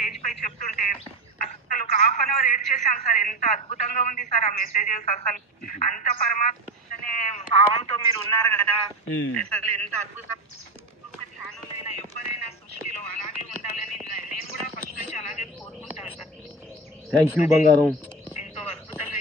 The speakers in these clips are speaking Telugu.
స్టేజ్ పై చెప్తుంటే అసలు ఒక హాఫ్ అన్ అవర్ ఏడ్ చేశాను సార్. ఎంత అద్భుతంగా ఉంది సార్ ఆ మెసేజెస్. అసలు అంత పరమాత్మ అనే భావంతో మీరు ఉన్నారు కదా, అసలు ఎంత అద్భుతం. ఒక ధ్యానులైనా ఎవరైనా సృష్టిలో అలాగే ఉండాలని నేను కూడా ఫస్ట్ నుంచి అలాగే కోరుకుంటాను సార్. థ్యాంక్ యూ బంగారం. ఎంతో అద్భుతంగా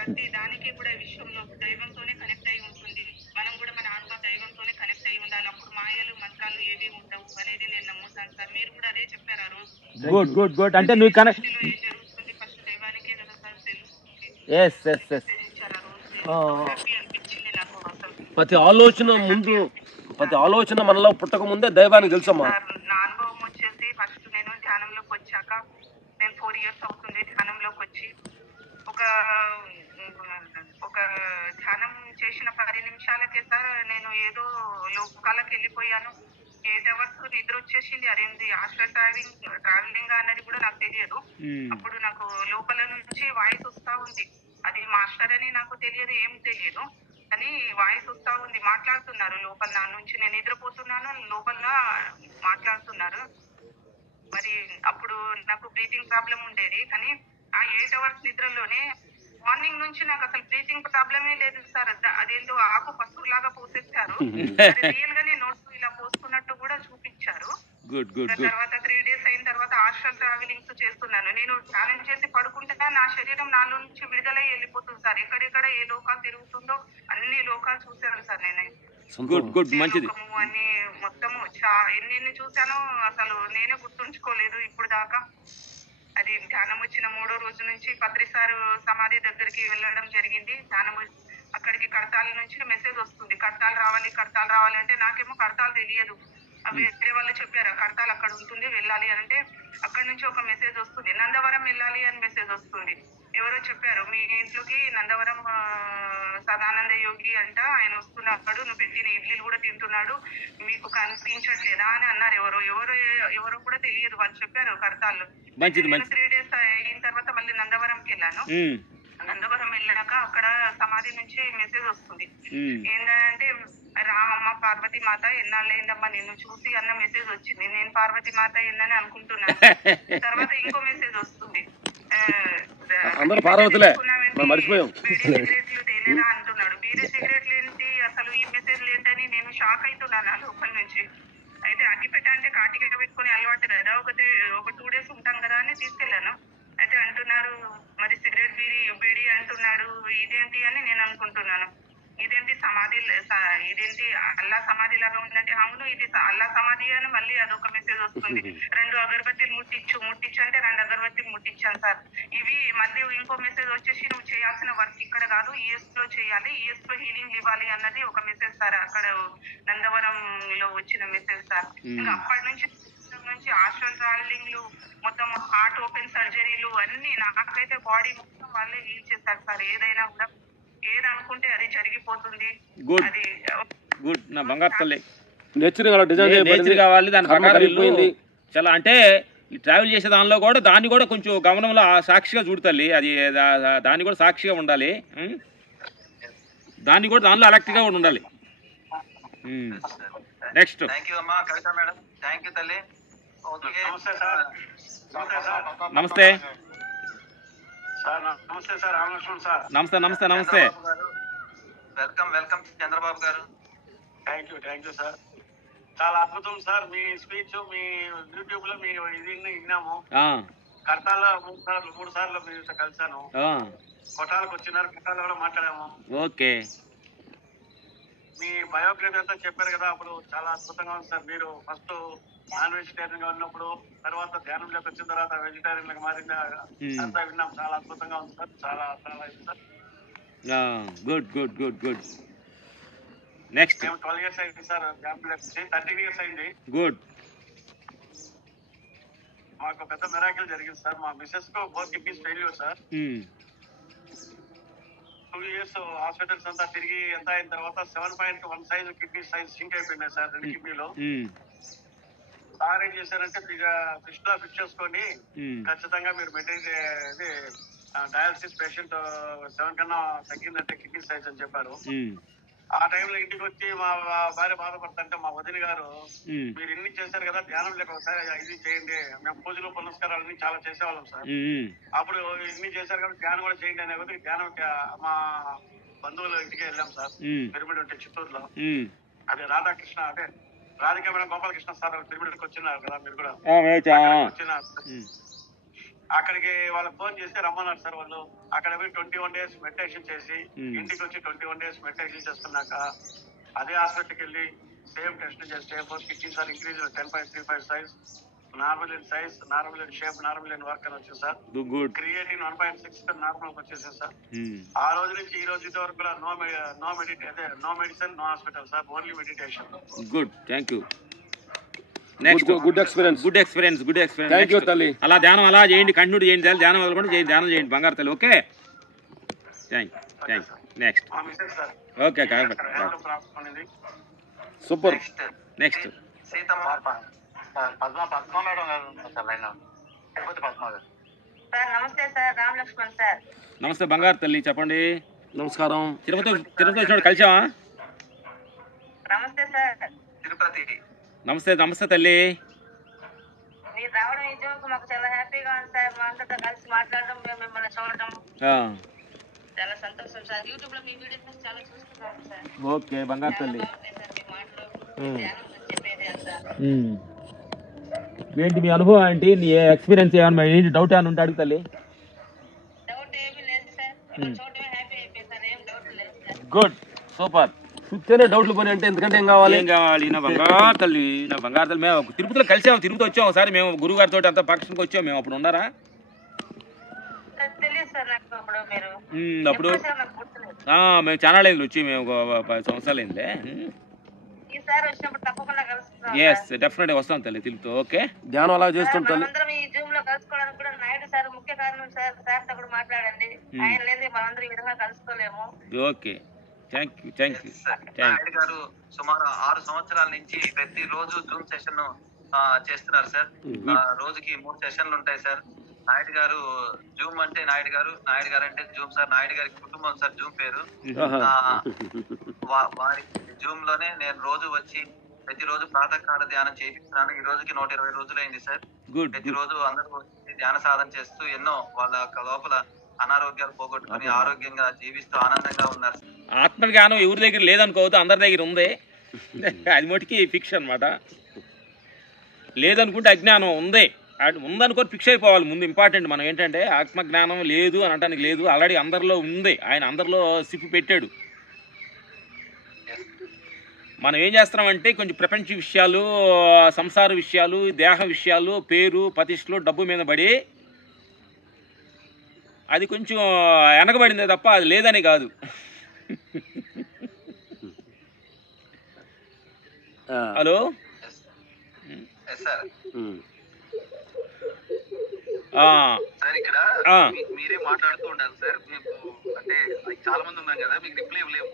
ప్రతి దానికి కూడా విశ్వంలో దైవంతోనే కనెక్ట్ అయి ఉంటుంది. మనం కూడా మన ఆత్మ దైవంతోనే కనెక్ట్ అయి ఉండాలి. అప్పుడు మాయలు మంత్రాలు ఏవి ఉండవు అనేది నేను నమ్ముతాను సార్. మీరు కూడా అదే చెప్పారు ఆ రోజు. Good good good. అంటే నువ్వు కనెక్ట్ ఏం జరుగుతుంది ఫస్ట్ దైవానికే కదా సార్ తెలుస్తుంది. Yes yes yes. అనిపించింది నాకు అసలు. ప్రతి ఆలోచన మనలో పుట్టక ముందే దైవానికి తెలుసమ్మా. నా అనుభవం వచ్చేసి ఫస్ట్ నేను ధ్యానంలోకి వచ్చాక, నేను 4 years అవుతుంది ధ్యానంలోకి వచ్చి. ఒక ధ్యానం చేసిన 10 నిమిషాలకే సార్ నేను ఏదో లోకాలకు వెళ్ళిపోయాను. 8 hours నిద్ర వచ్చేసింది. అదేంటి హాస్టల్ ట్రావెలింగ్ అన్నది కూడా నాకు తెలియదు. అప్పుడు నాకు లోపల నుంచి వాయిస్ వస్తా ఉంది. అది మాస్టర్ అని నాకు తెలియదు, ఏం తెలియదు, అని వాయిస్ వస్తా ఉంది. మాట్లాడుతున్నారు లోపల నా నుంచి. నేను నిద్రపోతున్నాను, లోపల మాట్లాడుతున్నారు. మరి అప్పుడు నాకు బ్రీతింగ్ ప్రాబ్లం ఉండేది. కానీ ఆ 8 hours నిద్రలోనే మార్నింగ్ నుంచి నాకు అసలు బ్రీతింగ్ ప్రాబ్లమే లేదు సార్. అదేందో ఆకు పసుపు లాగా పోసేస్తారు. రియల్ గానే నోట్స్ ఇలా పోసుకున్నట్టు కూడా చూపించారు. తర్వాత 3 days అయిన తర్వాత హాస్టల్ ట్రావెలింగ్స్ చేస్తున్నాను. నేను ఛాలెంజ్ చేసి పడుకుంటే నా శరీరం నాలో నుంచి విడుదలై వెళ్ళిపోతుంది సార్. ఎక్కడెక్కడ ఏ లోకాలు తిరుగుతుందో అన్ని లోకాలు చూశాను సార్. నేను అన్ని మొత్తము ఎన్ని చూశానో అసలు నేనే గుర్తుంచుకోలేదు ఇప్పుడు దాకా. అది ధ్యానం వచ్చిన 3వ రోజు నుంచి పత్రిసారు సమాధి దగ్గరికి వెళ్ళడం జరిగింది. ధ్యానం అక్కడికి కడతాల నుంచి మెసేజ్ వస్తుంది, కడతాలు రావాలి అంటే నాకేమో కడతాలు తెలియదు. వేరే వాళ్ళు చెప్పారు కడతాలు అక్కడ ఉంటుంది వెళ్ళాలి అంటే. అక్కడ నుంచి ఒక మెసేజ్ వస్తుంది, నందవరం వెళ్ళాలి అని మెసేజ్ వస్తుంది. ఎవరో చెప్పారు మీ ఇంట్లోకి నందవరం సదానంద యోగి అంట, ఆయన వస్తున్నాడు, నువ్వు పెట్టిన ఇడ్లీలు కూడా తింటున్నాడు, మీకు కనిపించట్లేదా అని అన్నారు. ఎవరో కూడా తెలియదు, వాళ్ళు చెప్పారు కడతాళ్ళు. 3 days అయిన తర్వాత మళ్ళీ నందవరంకి వెళ్ళాను. నందవరం వెళ్ళాక అక్కడ సమాధి నుంచి మెసేజ్ వస్తుంది. ఏంటంటే రామమ్మ పార్వతి మాత ఎన్నాళ్ళైందమ్మా నిన్ను చూసి అన్న మెసేజ్ వచ్చింది. నేను పార్వతి మాత ఏందని అనుకుంటున్నాను. తర్వాత ఇంకో మెసేజ్ వస్తుంది, బీడీ సిగరెట్లు తేలేదా అంటున్నాడు. బీడీ సిగరెట్లు ఏంటి అసలు, ఈ మెసేజ్ ఏంటని నేను షాక్ అవుతున్నాను లోపల నుంచి. అయితే అగ్గిపెట్ట అంటే కాటిక పెట్టుకుని అలవాటు కదా, ఒక 2 days ఉంటాం కదా అని తీసుకెళ్ళాను. అయితే అంటున్నారు మరి సిగరెట్ బీడీ అంటున్నాడు, ఇదేంటి అని నేను అనుకుంటున్నాను. ఇదేంటి సమాధి, ఇదేంటి అల్లా సమాధి లాగా ఉందంటే, అవును ఇది అల్లా సమాధి అని మళ్ళీ అదొక మెసేజ్ వస్తుంది. 2 అగరబత్తీలు ముట్టించు అంటే 2 అగరబత్తీలు ముట్టించాను సార్. ఇవి మళ్ళీ ఇంకో మెసేజ్ వచ్చేసి నువ్వు చేయాల్సిన వర్క్ ఇక్కడ కాదు, ES లో చేయాలి, ES లో హీలింగ్ ఇవ్వాలి అన్నది ఒక మెసేజ్ సార్. అక్కడ నందవరం లో వచ్చిన మెసేజ్ సార్. ఇంకా అప్పటి నుంచి హాస్టల్ ట్రావెలింగ్లు, మొత్తం హార్ట్ ఓపెన్ సర్జరీలు అన్ని నాకైతే బాడీ మొత్తం వాళ్ళే హీల్ చేస్తారు సార్. ఏదైనా కూడా ఏదనుకుంటే అది జరిగిపోతుంది. అది గుడ్. నా బంగారు తల్లి నేచర్ కావాలి, దాని ప్రకారం చాలా అంటే ఈ ట్రావెల్ చేసే దానిలో కూడా దాన్ని కూడా కొంచెం గమనంలో సాక్షిగా చూడు తల్లి. అది దాన్ని కూడా సాక్షిగా ఉండాలి, దాన్ని కూడా దానిలో అలర్ట్గా కూడా ఉండాలి. నెక్స్ట్ నమస్తే నమస్తే నమస్తే నమస్తే. వెల్కమ్ చంద్రబాబు గారు. Thank you sir. చాలా అద్భుతం సార్ మీ స్పీచ్. మీ యూట్యూబ్ లో మీ ఇది విన్నాము. కడతాల 3 సార్లు మీతో కలిసాను. కొట్టాలకు వచ్చినారు, కొట్టాలు కూడా మాట్లాడాము. ఓకే. మీ బయోగ్రఫీ అంతా చెప్పారు కదా, అప్పుడు చాలా అద్భుతంగా ఉంది సార్. మీరు ఫస్ట్ నాన్ వెజిటేరియన్ గా ఉన్నప్పుడు, తర్వాత ధ్యానంలోకి వచ్చిన తర్వాత వెజిటేరియన్ గా మారింది అంతా విన్నాం. చాలా అద్భుతంగా ఉంది సార్. చాలా ఇది సార్. గుడ్. నెక్స్ట్ 12 years అయింది సార్. 13 years అయింది. గుడ్. మాకు పెద్ద మిరాకిల్ జరిగింది సార్. మా మిసెస్ కు 4 kidneys failure sir. 2 years hospitals అంతా తిరిగి ఎంత అయిన తర్వాత 7.1 size కిడ్నీ సైజ్ సింక్ అయిపోయినాయి సార్ 2 కిడ్నీలో. సార్ ఏం చేశారంటే ఫిష్ లో ఫిక్స్ చేసుకొని ఖచ్చితంగా మీరు మెయింటైన్ డయాలసిస్ పేషెంట్ 7 కన్నా తగ్గిందంటే కిడ్నీ సైజ్ అని చెప్పారు. ఆ టైంలో ఇంటికి వచ్చి మా భార్య బాధపడుతుంటే మా వదిన గారు మీరు ఇన్ని చేశారు కదా, ధ్యానం లేక ఒకసారి ఇది చేయండి, మేము పూజలు పునస్కారాలు చాలా చేసేవాళ్ళం సార్. అప్పుడు ఇన్ని చేశారు కదా ధ్యానం కూడా చేయండి అనే కొద్దిగా ధ్యానం మా బంధువుల ఇంటికి వెళ్ళాం సార్. పిరమిడ్ ఉంటే చిత్తూరులో. అదే రాధాకృష్ణ, అదే రాధిక మేడం గోపాలకృష్ణ సార్ పిరమిడ్కి వచ్చినారు కదా మీరు కూడా వచ్చినారు. అక్కడికి వాళ్ళకి ఫోన్ చేస్తే రమ్మన్నారు సార్ వాళ్ళు. అక్కడ పోయి 21 days మెడిటేషన్ చేసి ఇంటికి వచ్చి 21 days మెడిటేషన్ చేసుకున్నాక అదే హాస్పిటల్కి వెళ్ళి సేమ్ టెస్ట్ చేస్తే 4 kidneys are increase 10.35 size, normal in size, normal in shape, normal in work అని వచ్చింది సార్. క్రియేటిన్ 1.6 నార్మల్ వచ్చేసింది సార్. ఆ రోజు నుంచి ఈ రోజు వరకు కూడా no medicine, no hospital sir, only meditation. Good, thank you. Next good experience. Thank you తల్లి. అలా ధ్యానం అలా చేయండి, కంటిన్యూ చేయండి తల్లి. ధ్యానం వదలకుండా ధ్యానం చేయండి బంగారు తల్లి. Okay, thank you. Next okay, super. Next నమస్తే బంగారు తల్లి, చెప్పండి. నమస్కారం. తిరుపతి వచ్చినప్పుడు కలిసావా? నమస్తే సార్. తిరుపతి. నమస్తే తల్లి. మీరు రావడం ఈ జోకు మాకు చాలా హ్యాపీగా ఉంది సార్. మా అందరితో కలిసి మాట్లాడడం, మిమ్మల్ని చూడటం చాలా సంతోషం సార్. యూట్యూబ్ లో మీ వీడియోస్ చాలా చూస్తున్నాను సార్. ఓకే బంగారు తల్లి. ఏంటి మీ అనుభవం ఏంటి, నీ ఎక్స్పీరియన్స్ ఏమన్నా, ఏంటి డౌట్ ఏమైనా ఉంటే అడుగు తల్లి. డౌట్ ఏమీ లేదు సార్. చూడటమే హ్యాపీ అయిపోయింది సార్. ఏం డౌట్ లేదు సార్. Good, super. చూస్తేనే డౌట్లు కొని అంటే ఎందుకంటే ఏం కావాలి నా బంగారు తల్లి. మేము తిరుపతిలో కలిసాము, తిరుపతి వచ్చాము ఒకసారి మేము గురువు గారితో అంతా ఫంక్షన్కి వచ్చాము. మేము అప్పుడు ఉన్నారా? అప్పుడు మేము చాలా అయింది వచ్చి, మేము 10 సంవత్సరాలు అయింది. ఎస్, డెఫినెట్గా వస్తాం తల్లి తిరుగుతూ. ఓకే, ధ్యానం అలా చేస్తాం తల్లి. Okay, thank you. నాయుడు గారు సుమారు 6 సంవత్సరాల నుంచి ప్రతిరోజు జూమ్ సెషన్ చేస్తున్నారు సార్. రోజుకి 3 సెషన్లు ఉంటాయి సార్. నాయుడు గారు జూమ్ అంటే నాయుడు గారు అంటే జూమ్ సార్. నాయుడు గారి కుటుంబం సార్ జూమ్ పేరు. వారి జూమ్ లోనే నేను రోజు వచ్చి ప్రతిరోజు ప్రాతకాల ధ్యానం చేయిస్తున్నాను. ఈ రోజుకి 120 రోజులు అయింది సార్. ప్రతిరోజు అందరూ వచ్చి ధ్యాన సాధన చేస్తూ ఎన్నో వాళ్ళ లోపల అనారోగ్యాలు పోగొట్టుకుని ఆరోగ్యంగా జీవిస్తూ ఆనందంగా ఉన్నారు. ఆత్మజ్ఞానం ఎవరి దగ్గర లేదనుకోవద్దు, అందరి దగ్గర ఉంది. అది మటుకి ఫిక్స్ అనమాట. లేదనుకుంటే అజ్ఞానం ఉంది, ఉందనుకొని ఫిక్స్ అయిపోవాలి ముందు. ఇంపార్టెంట్ మనం ఏంటంటే ఆత్మజ్ఞానం లేదు అని అనడానికి లేదు, ఆల్రెడీ అందరిలో ఉంది. ఆయన అందరిలో సిప్పి పెట్టాడు. మనం ఏం చేస్తున్నామంటే కొంచెం ప్రపంచ విషయాలు, సంసార విషయాలు, దేహ విషయాలు, పేరు ప్రతిష్టలు, డబ్బు మీద పడి అది కొంచెం వెనకబడిందే తప్ప అది లేదని కాదు. హలో సార్, ఇక్కడ మీరే మాట్లాడుతూ ఉండాలి సార్. మీకు అంటే చాలా మంది ఉన్నాం కదా, మీకు రిప్లై ఇవ్వలేము,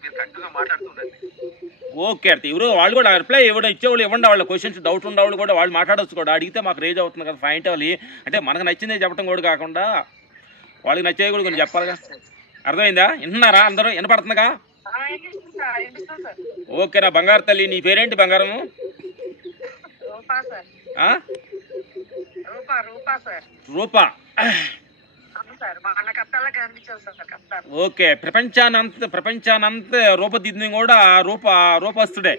మీరు కంటిన్యూగా మాట్లాడుతూ ఉండండి. ఓకే, అంటే ఎవరు వాళ్ళు కూడా రిప్లై ఇచ్చేవాళ్ళు ఇవ్వండి. వాళ్ళ క్వశ్చన్స్ డౌట్ ఉండేవాళ్ళు కూడా వాళ్ళు మాట్లాడవచ్చు కూడా. అడిగితే మాకు రేజ్ అవుతుంది కదా, పాయింట్ అవ్వాలి. అంటే మనకు నచ్చిందే చెప్పడం కూడా కాకుండా వాళ్ళకి నచ్చేవి కూడా కొంచెం చెప్పాలిగా. అర్థమైందా? వింటున్నారా అందరూ? వినపడుతుందిగా? ఓకేనా బంగారు తల్లి, నీ పేరేంటి బంగారము? రూపా. ఓకే, ప్రపంచానంత రూపదిద్దింది కూడా రూపస్తుడే.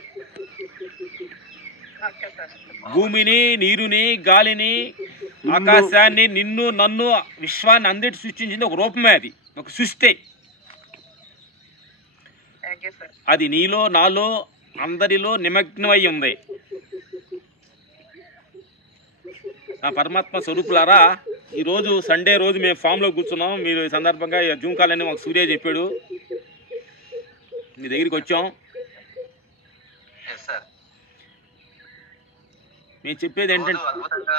భూమిని, నీరుని, గాలిని, ఆకాశాన్ని, నిన్ను, నన్ను, విశ్వాన్ని అందరి సృష్టించింది ఒక రూపమే. అది ఒక సృష్టి. అది నీలో, నాలో, అందరిలో నిమగ్నమై ఉంది. నా పరమాత్మ స్వరూపులారా, ఈరోజు సండే రోజు మేము ఫామ్లో కూర్చున్నాం. మీరు ఈ సందర్భంగా జూమ్ కాల్ అని మాకు సూర్య చెప్పాడు, మీ దగ్గరికి వచ్చాం. మేము చెప్పేది ఏంటంటే అద్భుతంగా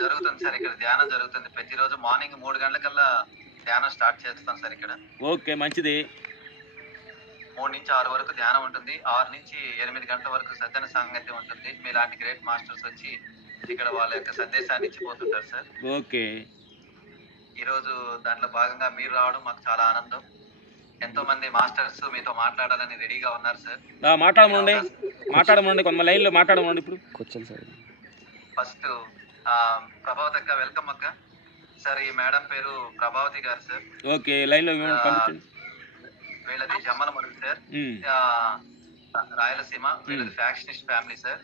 జరుగుతుంది సార్. ఇక్కడ ధ్యానం జరుగుతుంది ప్రతిరోజు మార్నింగ్ 3 గంటలకల్లా ధ్యానం స్టార్ట్ చేస్తాం సార్ ఇక్కడ. ఓకే, మంచిది. 3 నుంచి 6 వరకు ధ్యానం ఉంటుంది. 6 నుంచి 8 గంటల వరకు సజ్జన సంగతి ఉంటుంది. మీలాంటి గ్రేట్ మాస్టర్స్ వచ్చి ఇక్కడ వాళ్ళ యొక్క సందేశాన్ని ఇచ్చిపోతుంటారు సార్. ఓకే, ఈరోజు దాంట్లో భాగంగా మీరు రావడం మాకు చాలా ఆనందం. ఎంతో మంది మాస్టర్స్ మీతో మాట్లాడాలని రెడీగా ఉన్నారు సార్. మాట్లాడమండి కొంత లైన్లో మాట్లాడమండి. ఇప్పుడు ఫస్ట్ ప్రభావతి అక్క, వెల్కమ్ అక్క. సార్ ఈ మేడం పేరు ప్రభావతి గారు సార్. ఓకే, లైన్లో వీళ్ళది జమ్మలమడుగు సార్, రాయలసీమ. వీళ్ళది ఫ్యాక్షనిస్ట్ ఫ్యామిలీ సార్.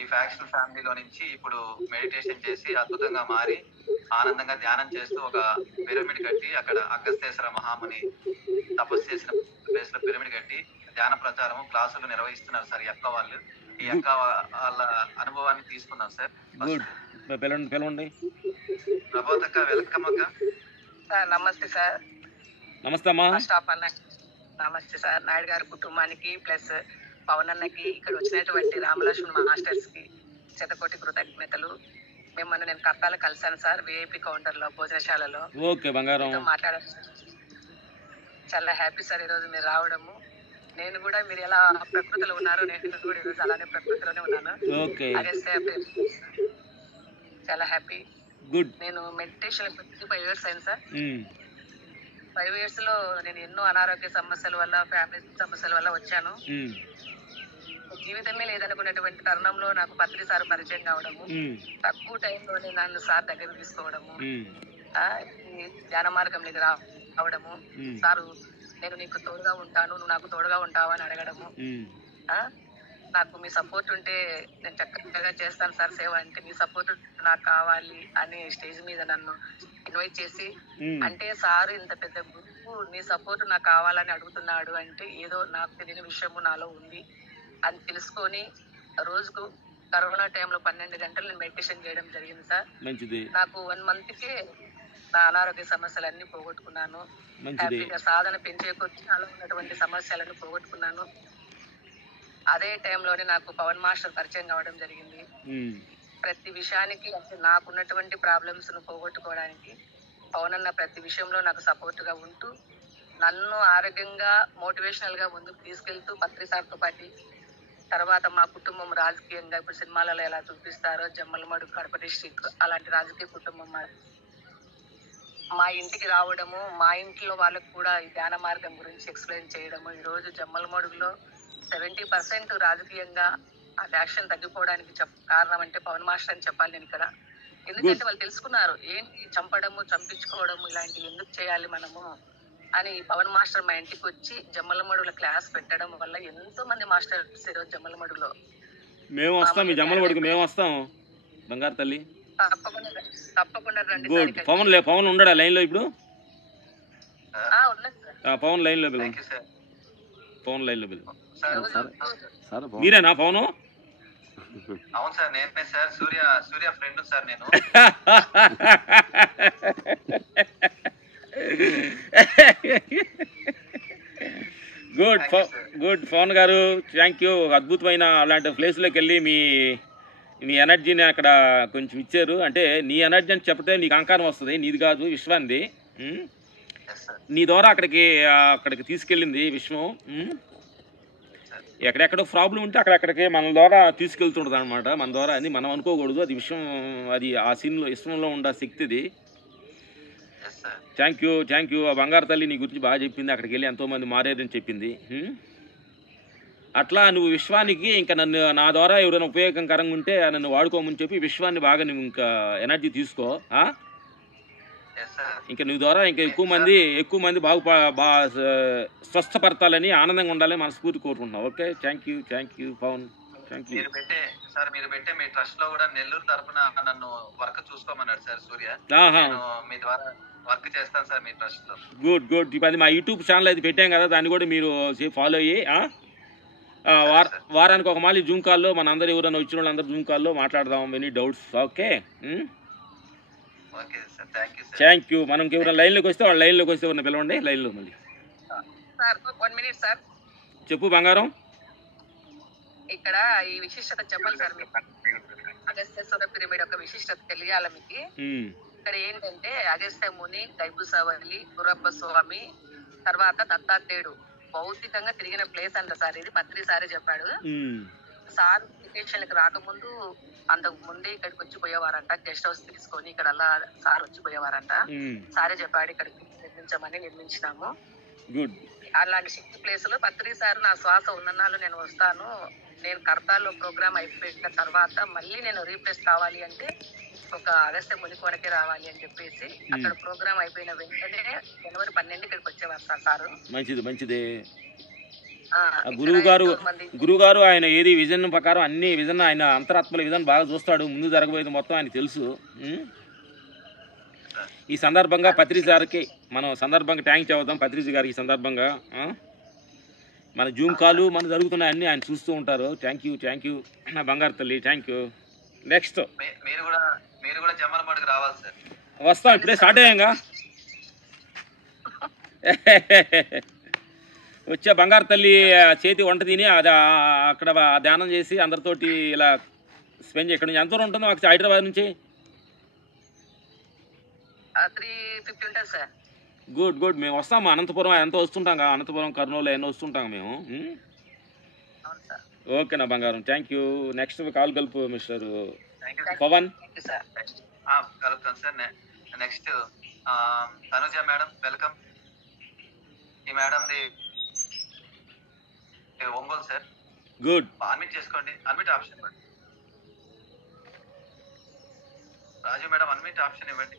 ఈ ఫ్యాక్షన్ ఫ్యామిలీలో నుంచి ఇప్పుడు మెడిటేషన్ చేసి అద్భుతంగా మారి ఆనందంగా ధ్యానం చేస్తూ ఒక పిరమిడ్ కట్టి అక్కడ అగస్త్యేశ్వర మహాముని తపస్సు చేసిన ప్లేస్ లో పిరమిడ్ కట్టి ధ్యాన ప్రచారం క్లాసులు నిర్వహిస్తున్నారు సార్ ఈ అక్క వాళ్ళు. ఈ అక్క వాళ్ళ అనుభవాన్ని తీసుకున్నాం సార్. ప్రభాత్ అక్క, వెల్కమ్ అక్క. నమస్తే సార్. నమస్తే అమ్మా. నమస్తే సార్. నాయుడు గారి కుటుంబానికి ప్లస్ పవన్ అన్నకి ఇక్కడ వచ్చినటువంటి రామలక్ష్మణ్ మాస్టర్స్ కి శతకోటి కృతజ్ఞతలు. మిమ్మల్ని నేను కర్తాలు కలిసాను సార్, విఐపి కౌంటర్ లో భోజనశాలలో. ఓకే బంగారం. మాట్లాడాను, చాలా హ్యాపీ సార్ ఈరోజు మీరు రావడము. నేను కూడా మీరు ఎలా ప్రకృతిలో ఉన్నారో నేను కూడా ఈరోజు అలానే ప్రకృతిలోనే ఉన్నాను. చాలా హ్యాపీ. గుడ్. నేను మెడిటేషన్ 55 years అయింది సార్. 5 years లో నేను ఎన్నో అనారోగ్య సమస్యల వల్ల, ఫ్యామిలీ సమస్యల వల్ల వచ్చాను. జీవితమే లేదనుకున్నటువంటి తరుణంలో నాకు పత్రి సార్ పరిచయం కావడము, తక్కువ టైంలోనే నన్ను సార్ దగ్గర తీసుకోవడము, ధ్యాన మార్గంలోకి రావడము, సారు నేను నీకు తోడుగా ఉంటాను, నువ్వు నాకు తోడుగా ఉంటావా అని అడగడము, నాకు మీ సపోర్ట్ ఉంటే నేను చక్కగా చేస్తాను సార్ సేవ, అంటే మీ సపోర్ట్ నాకు కావాలి అని స్టేజ్ మీద నన్ను ఇన్వైట్ చేసి, అంటే సార్ ఇంత పెద్ద గ్రూప్ నీ సపోర్ట్ నాకు కావాలని అడుగుతున్నాడు అంటే ఏదో నాకు తెలియని విషయము నాలో ఉంది అని తెలుసుకొని రోజుకు కరోనా టైంలో 12 గంటలు నేను మెడిటేషన్ చేయడం జరిగింది సార్. నాకు 1 month కే నా అనారోగ్య సమస్యలన్నీ పోగొట్టుకున్నాను. హ్యాపీగా సాధన పెంచే కొద్ది నాలో ఉన్నటువంటి సమస్యలను పోగొట్టుకున్నాను. అదే టైంలోనే నాకు పవన్ మాస్టర్ పరిచయం కావడం జరిగింది. ప్రతి విషయానికి అంటే నాకున్నటువంటి ప్రాబ్లమ్స్ ను పోగొట్టుకోవడానికి పవన్ అన్న ప్రతి విషయంలో నాకు సపోర్ట్ గా ఉంటూ నన్ను ఆరోగ్యంగా మోటివేషనల్ గా ముందుకు తీసుకెళ్తూ పత్రి సార్తో పాటు తర్వాత మా కుటుంబం రాజకీయంగా ఇప్పుడు సినిమాలలో ఎలా చూపిస్తారో జమ్మలమడుగు కడప డిస్ట్రిక్ట్ అలాంటి రాజకీయ కుటుంబం మా ఇంటికి రావడము, మా ఇంట్లో వాళ్ళకు కూడా ఈ ధ్యాన మార్గం గురించి ఎక్స్ప్లెయిన్ చేయడము. ఈ రోజు జమ్మలమడుగులో 70% రాజకీయంగా ఆ యాక్షన్ తగ్గిపోవడానికి కారణం అంటే పవన్ మాస్టర్ అని చెప్పాలి నేను ఇక్కడ. ఎందుకంటే వాళ్ళు తెలుసుకున్నారు ఏంటి చంపడము, చంపించుకోవడము ఇలాంటివి ఎందుకు చేయాలి మనము అని. పవన్ మాస్టర్ మా ఇంటికి వచ్చి జమ్మలమడుగులో క్లాస్ పెట్టడం వల్ల ఎంతో మంది మాస్టర్స్ ఈరోజు జమ్మలమడుగులో. మేము వస్తాం, మీ జమ్మలమడుగు మేము వస్తాం బంగారు తల్లి. తప్పకుండా రండి. పవన్ ఉండడా లైన్ లో ఇప్పుడు? పవన్ లైన్ లో పిలువు, పవన్ లైన్ లో పిలువు. మీరేనా పవన్? అవును సార్, నేనే సార్. సూర్య ఫ్రెండ్ సార్ నేను. గుడ్ పవన్ గారు, థ్యాంక్ యూ. అద్భుతమైన అలాంటి ప్లేస్లోకి వెళ్ళి మీ ఎనర్జీని అక్కడ కొంచెం ఇచ్చారు. అంటే నీ ఎనర్జీ అని చెప్పటే నీకు అహంకారం వస్తుంది, నీది కాదు విశ్వాన్ని. నీ ద్వారా అక్కడికి తీసుకెళ్ళింది విశ్వం. ఎక్కడెక్కడో ప్రాబ్లం ఉంటే అక్కడెక్కడికి మన ద్వారా తీసుకెళ్తుంటుంది అనమాట. మన ద్వారా అని మనం అనుకోకూడదు, అది విషయం, అది ఆ సీన్లో విశ్వంలో ఉండే శక్తిది. Thank you. ఆ బంగారు తల్లి నీ గురించి బాగా చెప్పింది, అక్కడికి వెళ్ళి ఎంతోమంది మారేదని చెప్పింది. అట్లా నువ్వు విశ్వానికి ఇంకా నా ద్వారా ఎవరైనా ఉపయోగకరంగా ఉంటే నన్ను వాడుకోమని చెప్పి విశ్వాన్ని బాగా నువ్వు ఇంకా ఎనర్జీ తీసుకో. ఇంకా నీ ద్వారా ఇంకా ఎక్కువ మంది బాగా స్వస్థపడతాలని, ఆనందంగా ఉండాలని మనస్ఫూర్తి కోరుకుంటున్నావు. Okay, thank you Pavan. Thank you. మీరు పెట్టే మీ ట్రస్ట్ లో కూడా నెల్లూరు తరఫున నన్ను వర్క్ చూసుకోమన్నాడు సార్ సూర్య. మీ ద్వారా వర్క్ చేస్తాను సార్ మీ ట్రస్ట్ లో. గుడ్. ఇప్పుడు మా యూట్యూబ్ ఛానల్ అయితే పెట్టాం కదా, దాన్ని కూడా మీరు ఫాలో అయ్యి వారానికి ఒక మాలి జూమ్ కాల్లో మన అందరూ ఎవరైనా వచ్చిన వాళ్ళందరూ జూమ్ కాల్లో మాట్లాడదాం any doubts. Okay, thank you. మనం ఎవరైనా లైన్లోకి వస్తే వాళ్ళు లైన్లోకి వస్తే ఎవరైనా పిలవండి లైన్లో. మళ్ళీ చెప్పు బంగారం. ఇక్కడ ఈ విశిష్టత చెప్పాలి సార్ మీకు. అగస్త్యేశ్వర పిరమిడ్ యొక్క విశిష్టత తెలియాలి మీకు. ఇక్కడ ఏంటంటే అగస్త్య ముని, గైబుసవల్లి, గురప్ప స్వామి, తర్వాత దత్తాత్రేయుడు భౌతికంగా తిరిగిన ప్లేస్ అంట సార్. ఇది పత్రి సారే చెప్పాడు. సార్ వెకేషన్లకు రాకముందు అంతకు ముందే ఇక్కడికి వచ్చిపోయేవారంట, గెస్ట్ హౌస్ తీసుకొని ఇక్కడ అలా సార్ వచ్చిపోయేవారంట. సారే చెప్పాడు ఇక్కడికి నిర్మించమని నిర్మించినాము. అలాంటి శక్తి ప్లేసులు పత్రి సార్ నా శ్వాస ఉన్ననాళ్ళు నేను వస్తాను, నేను కర్తాల్లో ప్రోగ్రామ్ అయిపోయిన తర్వాత మళ్ళీ నేను రీప్లేస్ కావాలి అంటే ఒక అగస్త్య మునికోనకే రావాలి అని చెప్పేసి అక్కడ ప్రోగ్రామ్ అయిపోయిన వెంటనే జనవరి 12 ఇక్కడికి వచ్చేవారు సార్. మంచిది. గురువు గారు ఆయన ఏది విజన్ ప్రకారం అన్ని విజన్ ఆయన అంతరాత్మల విజన్ బాగా చూస్తాడు, ముందు జరగబోయేది మొత్తం ఆయన తెలుసు. ఈ సందర్భంగా పత్రిజీ గారికి మనం థ్యాంక్స్ చెబుదాం. పత్రిజీ గారికి ఈ సందర్భంగా మన జూమ్ కాలు మన జరుగుతున్నాయి అన్ని ఆయన చూస్తూ ఉంటారు. థ్యాంక్ యూ నా బంగారు తల్లి, థ్యాంక్ యూ. నెక్స్ట్ మీరు కూడా జమ్మలమడుగు రావాలి సార్. వస్తాం, ఇప్పుడే స్టార్ట్ అయ్యాంగా. వచ్చే బంగారు తల్లి చేతి వంట తిని అది అక్కడ ధ్యానం చేసి అందరితోటి ఇలా స్పెండ్ ఇక్కడ నుంచి ఎంత దూరం ఉంటుందో మాకు హైదరాబాద్ నుంచి? 350 ఉంటుంది సార్. గుడ్. మేము వస్తాము అనంతపురం ఎంత వస్తుంటాం, అనంతపురం కర్నూలు ఎన్నో వస్తుంటాం మేము. ఓకే నా బంగారం, థ్యాంక్ యూ. నెక్స్ట్ కాల్ కలుపు మిస్టర్ పవన్. కలుపుతాను sir. Next Tanuja madam, welcome. ఈ మేడంది ఒంగోలు సార్. గుడ్. అడ్మిట్ చేసుకోండి, అడ్మిట్ ఆప్షన్ ఇవ్వండి. రాజు మేడం అడ్మిట్ ఆప్షన్ ఇవ్వండి.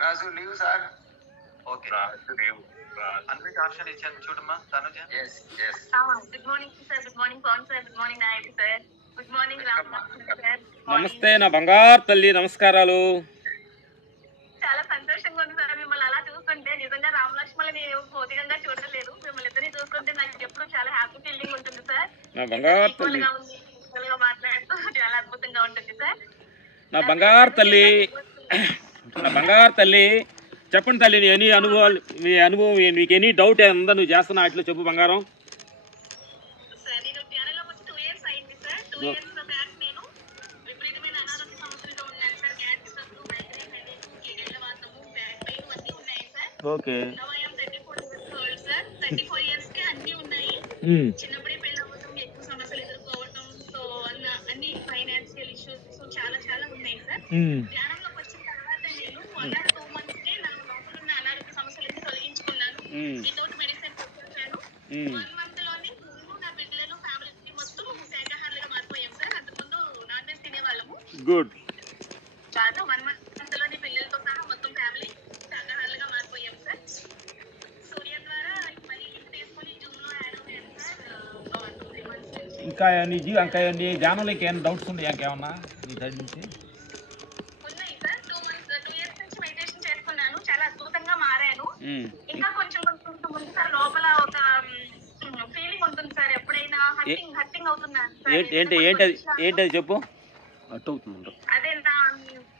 Raju leave sir. Okay, admit option ఇచ్చాను చూడమ్మా Tanuja. Good morning sir. Good morning Pavan sir. Good morning Nayak sir. Good morning Ram sir. నమస్తే నా బంగారు తల్లి, నమస్కారాలు. చాలా సంతోషంగా ఉంది సార్ మిమ్మల్ని అలా చూస్తుంటే. నిజంగా రామ్ లక్ష్మణుని భౌతికంగా చూడలేదు, మిమ్మల్ని ఇద్దరిని చూస్తుంటే నాకు ఎప్పుడు చాలా హ్యాపీ ఫీలింగ్ ఉంటుంది సార్. నా బంగారు తల్లి మాట్లాడుతూ చాలా అద్భుతంగా ఉంటుంది సార్. నా బంగారు తల్లి చెప్పండి తల్లి, ఎనీ అనుభవాలు, మీ అనుభవం మీకు ఎనీ డౌట్ ఉందా నువ్వు చేస్తున్నా అట్లా చెప్పు బంగారం. సార్ నేను ధ్యానంలోకి వచ్చి 2 years అయింది సార్. 2 years బ్యాక్ నేను విపరీతమైన అనారోగ్య సమస్యలతో ఉన్నాను sir. Gas trouble, migraine headache, కీళ్ళ వాతము, బ్యాక్ పెయిన్ అన్నీ ఉన్నాయి sir. Okay. Now I am 34 years old sir. 34 years కి అన్నీ ఉన్నాయి. చిన్నప్పుడే పెళ్లి అవ్వడం, ఎక్కువ సమస్యలు ఎదుర్కోవడం, సో అన్ని ఫైనాన్షియల్ ఇష్యూస్, సో చాలా ఉన్నాయి సార్. ధ్యానంలోకి వచ్చిన తర్వాత నేను 2 months కే నా లోపల ఉన్న అనారోగ్య సమస్యలన్నీ తొలగించుకున్నాను. వితౌట్ మెడిసిన్ వచ్చేసాను. 1 month లోనే నేను, నా పిల్లలు, ఫ్యామిలీ మొత్తం శాకాహారులుగా మారిపోయాం సార్. అంతకుముందు నాన్ వెజ్ తినేవాళ్ళము. గుడ్. కాదు 1 month లోనే పిల్లలతో సహా మొత్తం ఫ్యామిలీ శాకాహారులుగా మారిపోయాం సార్. సూర్య ద్వారా మళ్ళీ లింక్ తీసుకొని జూమ్ లో యాడ్ అయ్యాను సార్. 2-3 months నుంచి. ఇంకా నీ ధ్యానంలోకి ఏమైనా డౌట్స్ ఉన్నాయి ఇంకేమన్నా నీ సైడ్ నుంచి? ఉన్నాయి సార్. 2 years నుంచి మెడిటేషన్ చేసుకున్నాను, చాలా అద్భుతంగా మారాను. ఇంకా కొంచెం ముందు సార్ లోపల ఒక ఫీలింగ్ ఉంటుంది సార్. ఎప్పుడైనా హర్టింగ్ అవుతున్నాను సార్. ఏంటది చెప్పు. అట్ అవుతుంది. అదే నా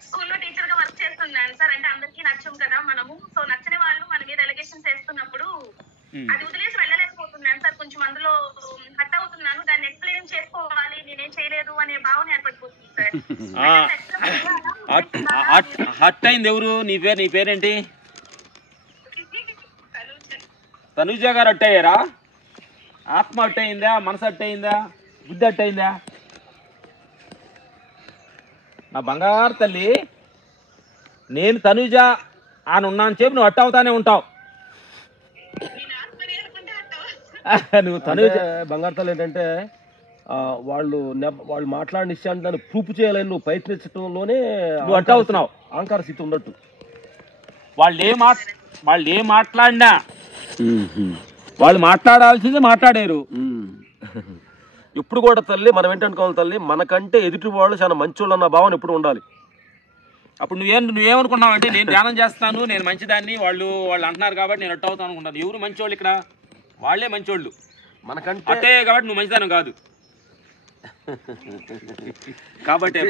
స్కూల్లో టీచర్ గా వర్క్ చేస్తున్నాను సార్. అంటే అందరికీ నచ్చం కదా మనము, సో నచ్చని వాళ్ళు మన మీద ఎలిగేషన్స్ వేస్తున్నప్పుడు అది వదిలేసి వెళ్ళలేకపోతున్నాను సార్. కొంచెం అందులో హర్ట్ అవుతున్నాను. దాన్ని ఎక్స్ప్లెయిన్ చేసుకోవాలి, నేనేం చేయలేదు అనే భావన ఏర్పడిపోతుంది సార్. హర్ట్ అయింది ఎవరు? నీ పేరేంటి? తనుజ గారు హర్ట్ అయ్యారా? ఆత్మ హర్ట్ అయిందా? మనసు హర్ట్ అయిందా? బుద్ధి హర్ట్ అయిందా? నా బంగారు తల్లి, నేను తనుజ అని ఉన్నాను చెప్పి నువ్వు హర్ట్ అవుతానే ఉంటావు. నువ్వు తనుజ బంగారు తల్లి ఏంటంటే వాళ్ళు మాట్లాడిన విషయాన్ని దాన్ని ప్రూఫ్ చేయాలని నువ్వు ప్రయత్నించడంలోనే నువ్వు హర్ట్ అవుతున్నావు. అహంకార స్థితి ఉన్నట్టు. వాళ్ళు ఏం మాట్లాడినా వాళ్ళు మాట్లాడాల్సిందే మాట్లాడారు. ఎప్పుడు కూడా తల్లి మనం ఏంటనుకోవాలి తల్లి, మనకంటే ఎదుటి వాళ్ళు చాలా మంచోళ్ళు అన్న భావన ఎప్పుడు ఉండాలి. అప్పుడు నువ్వేమనుకున్నావు అంటే నేను ధ్యానం చేస్తాను, నేను మంచిదాన్ని, వాళ్ళు అంటున్నారు కాబట్టి నేను హర్ట్ అవుతాను అనుకుంటాను. ఎవరు మంచోళ్ళు ఇక్కడ? వాళ్ళే మంచోళ్ళు. మనకంటే అంటే కాబట్టి నువ్వు మంచిదానం కాదు. కాబట్టి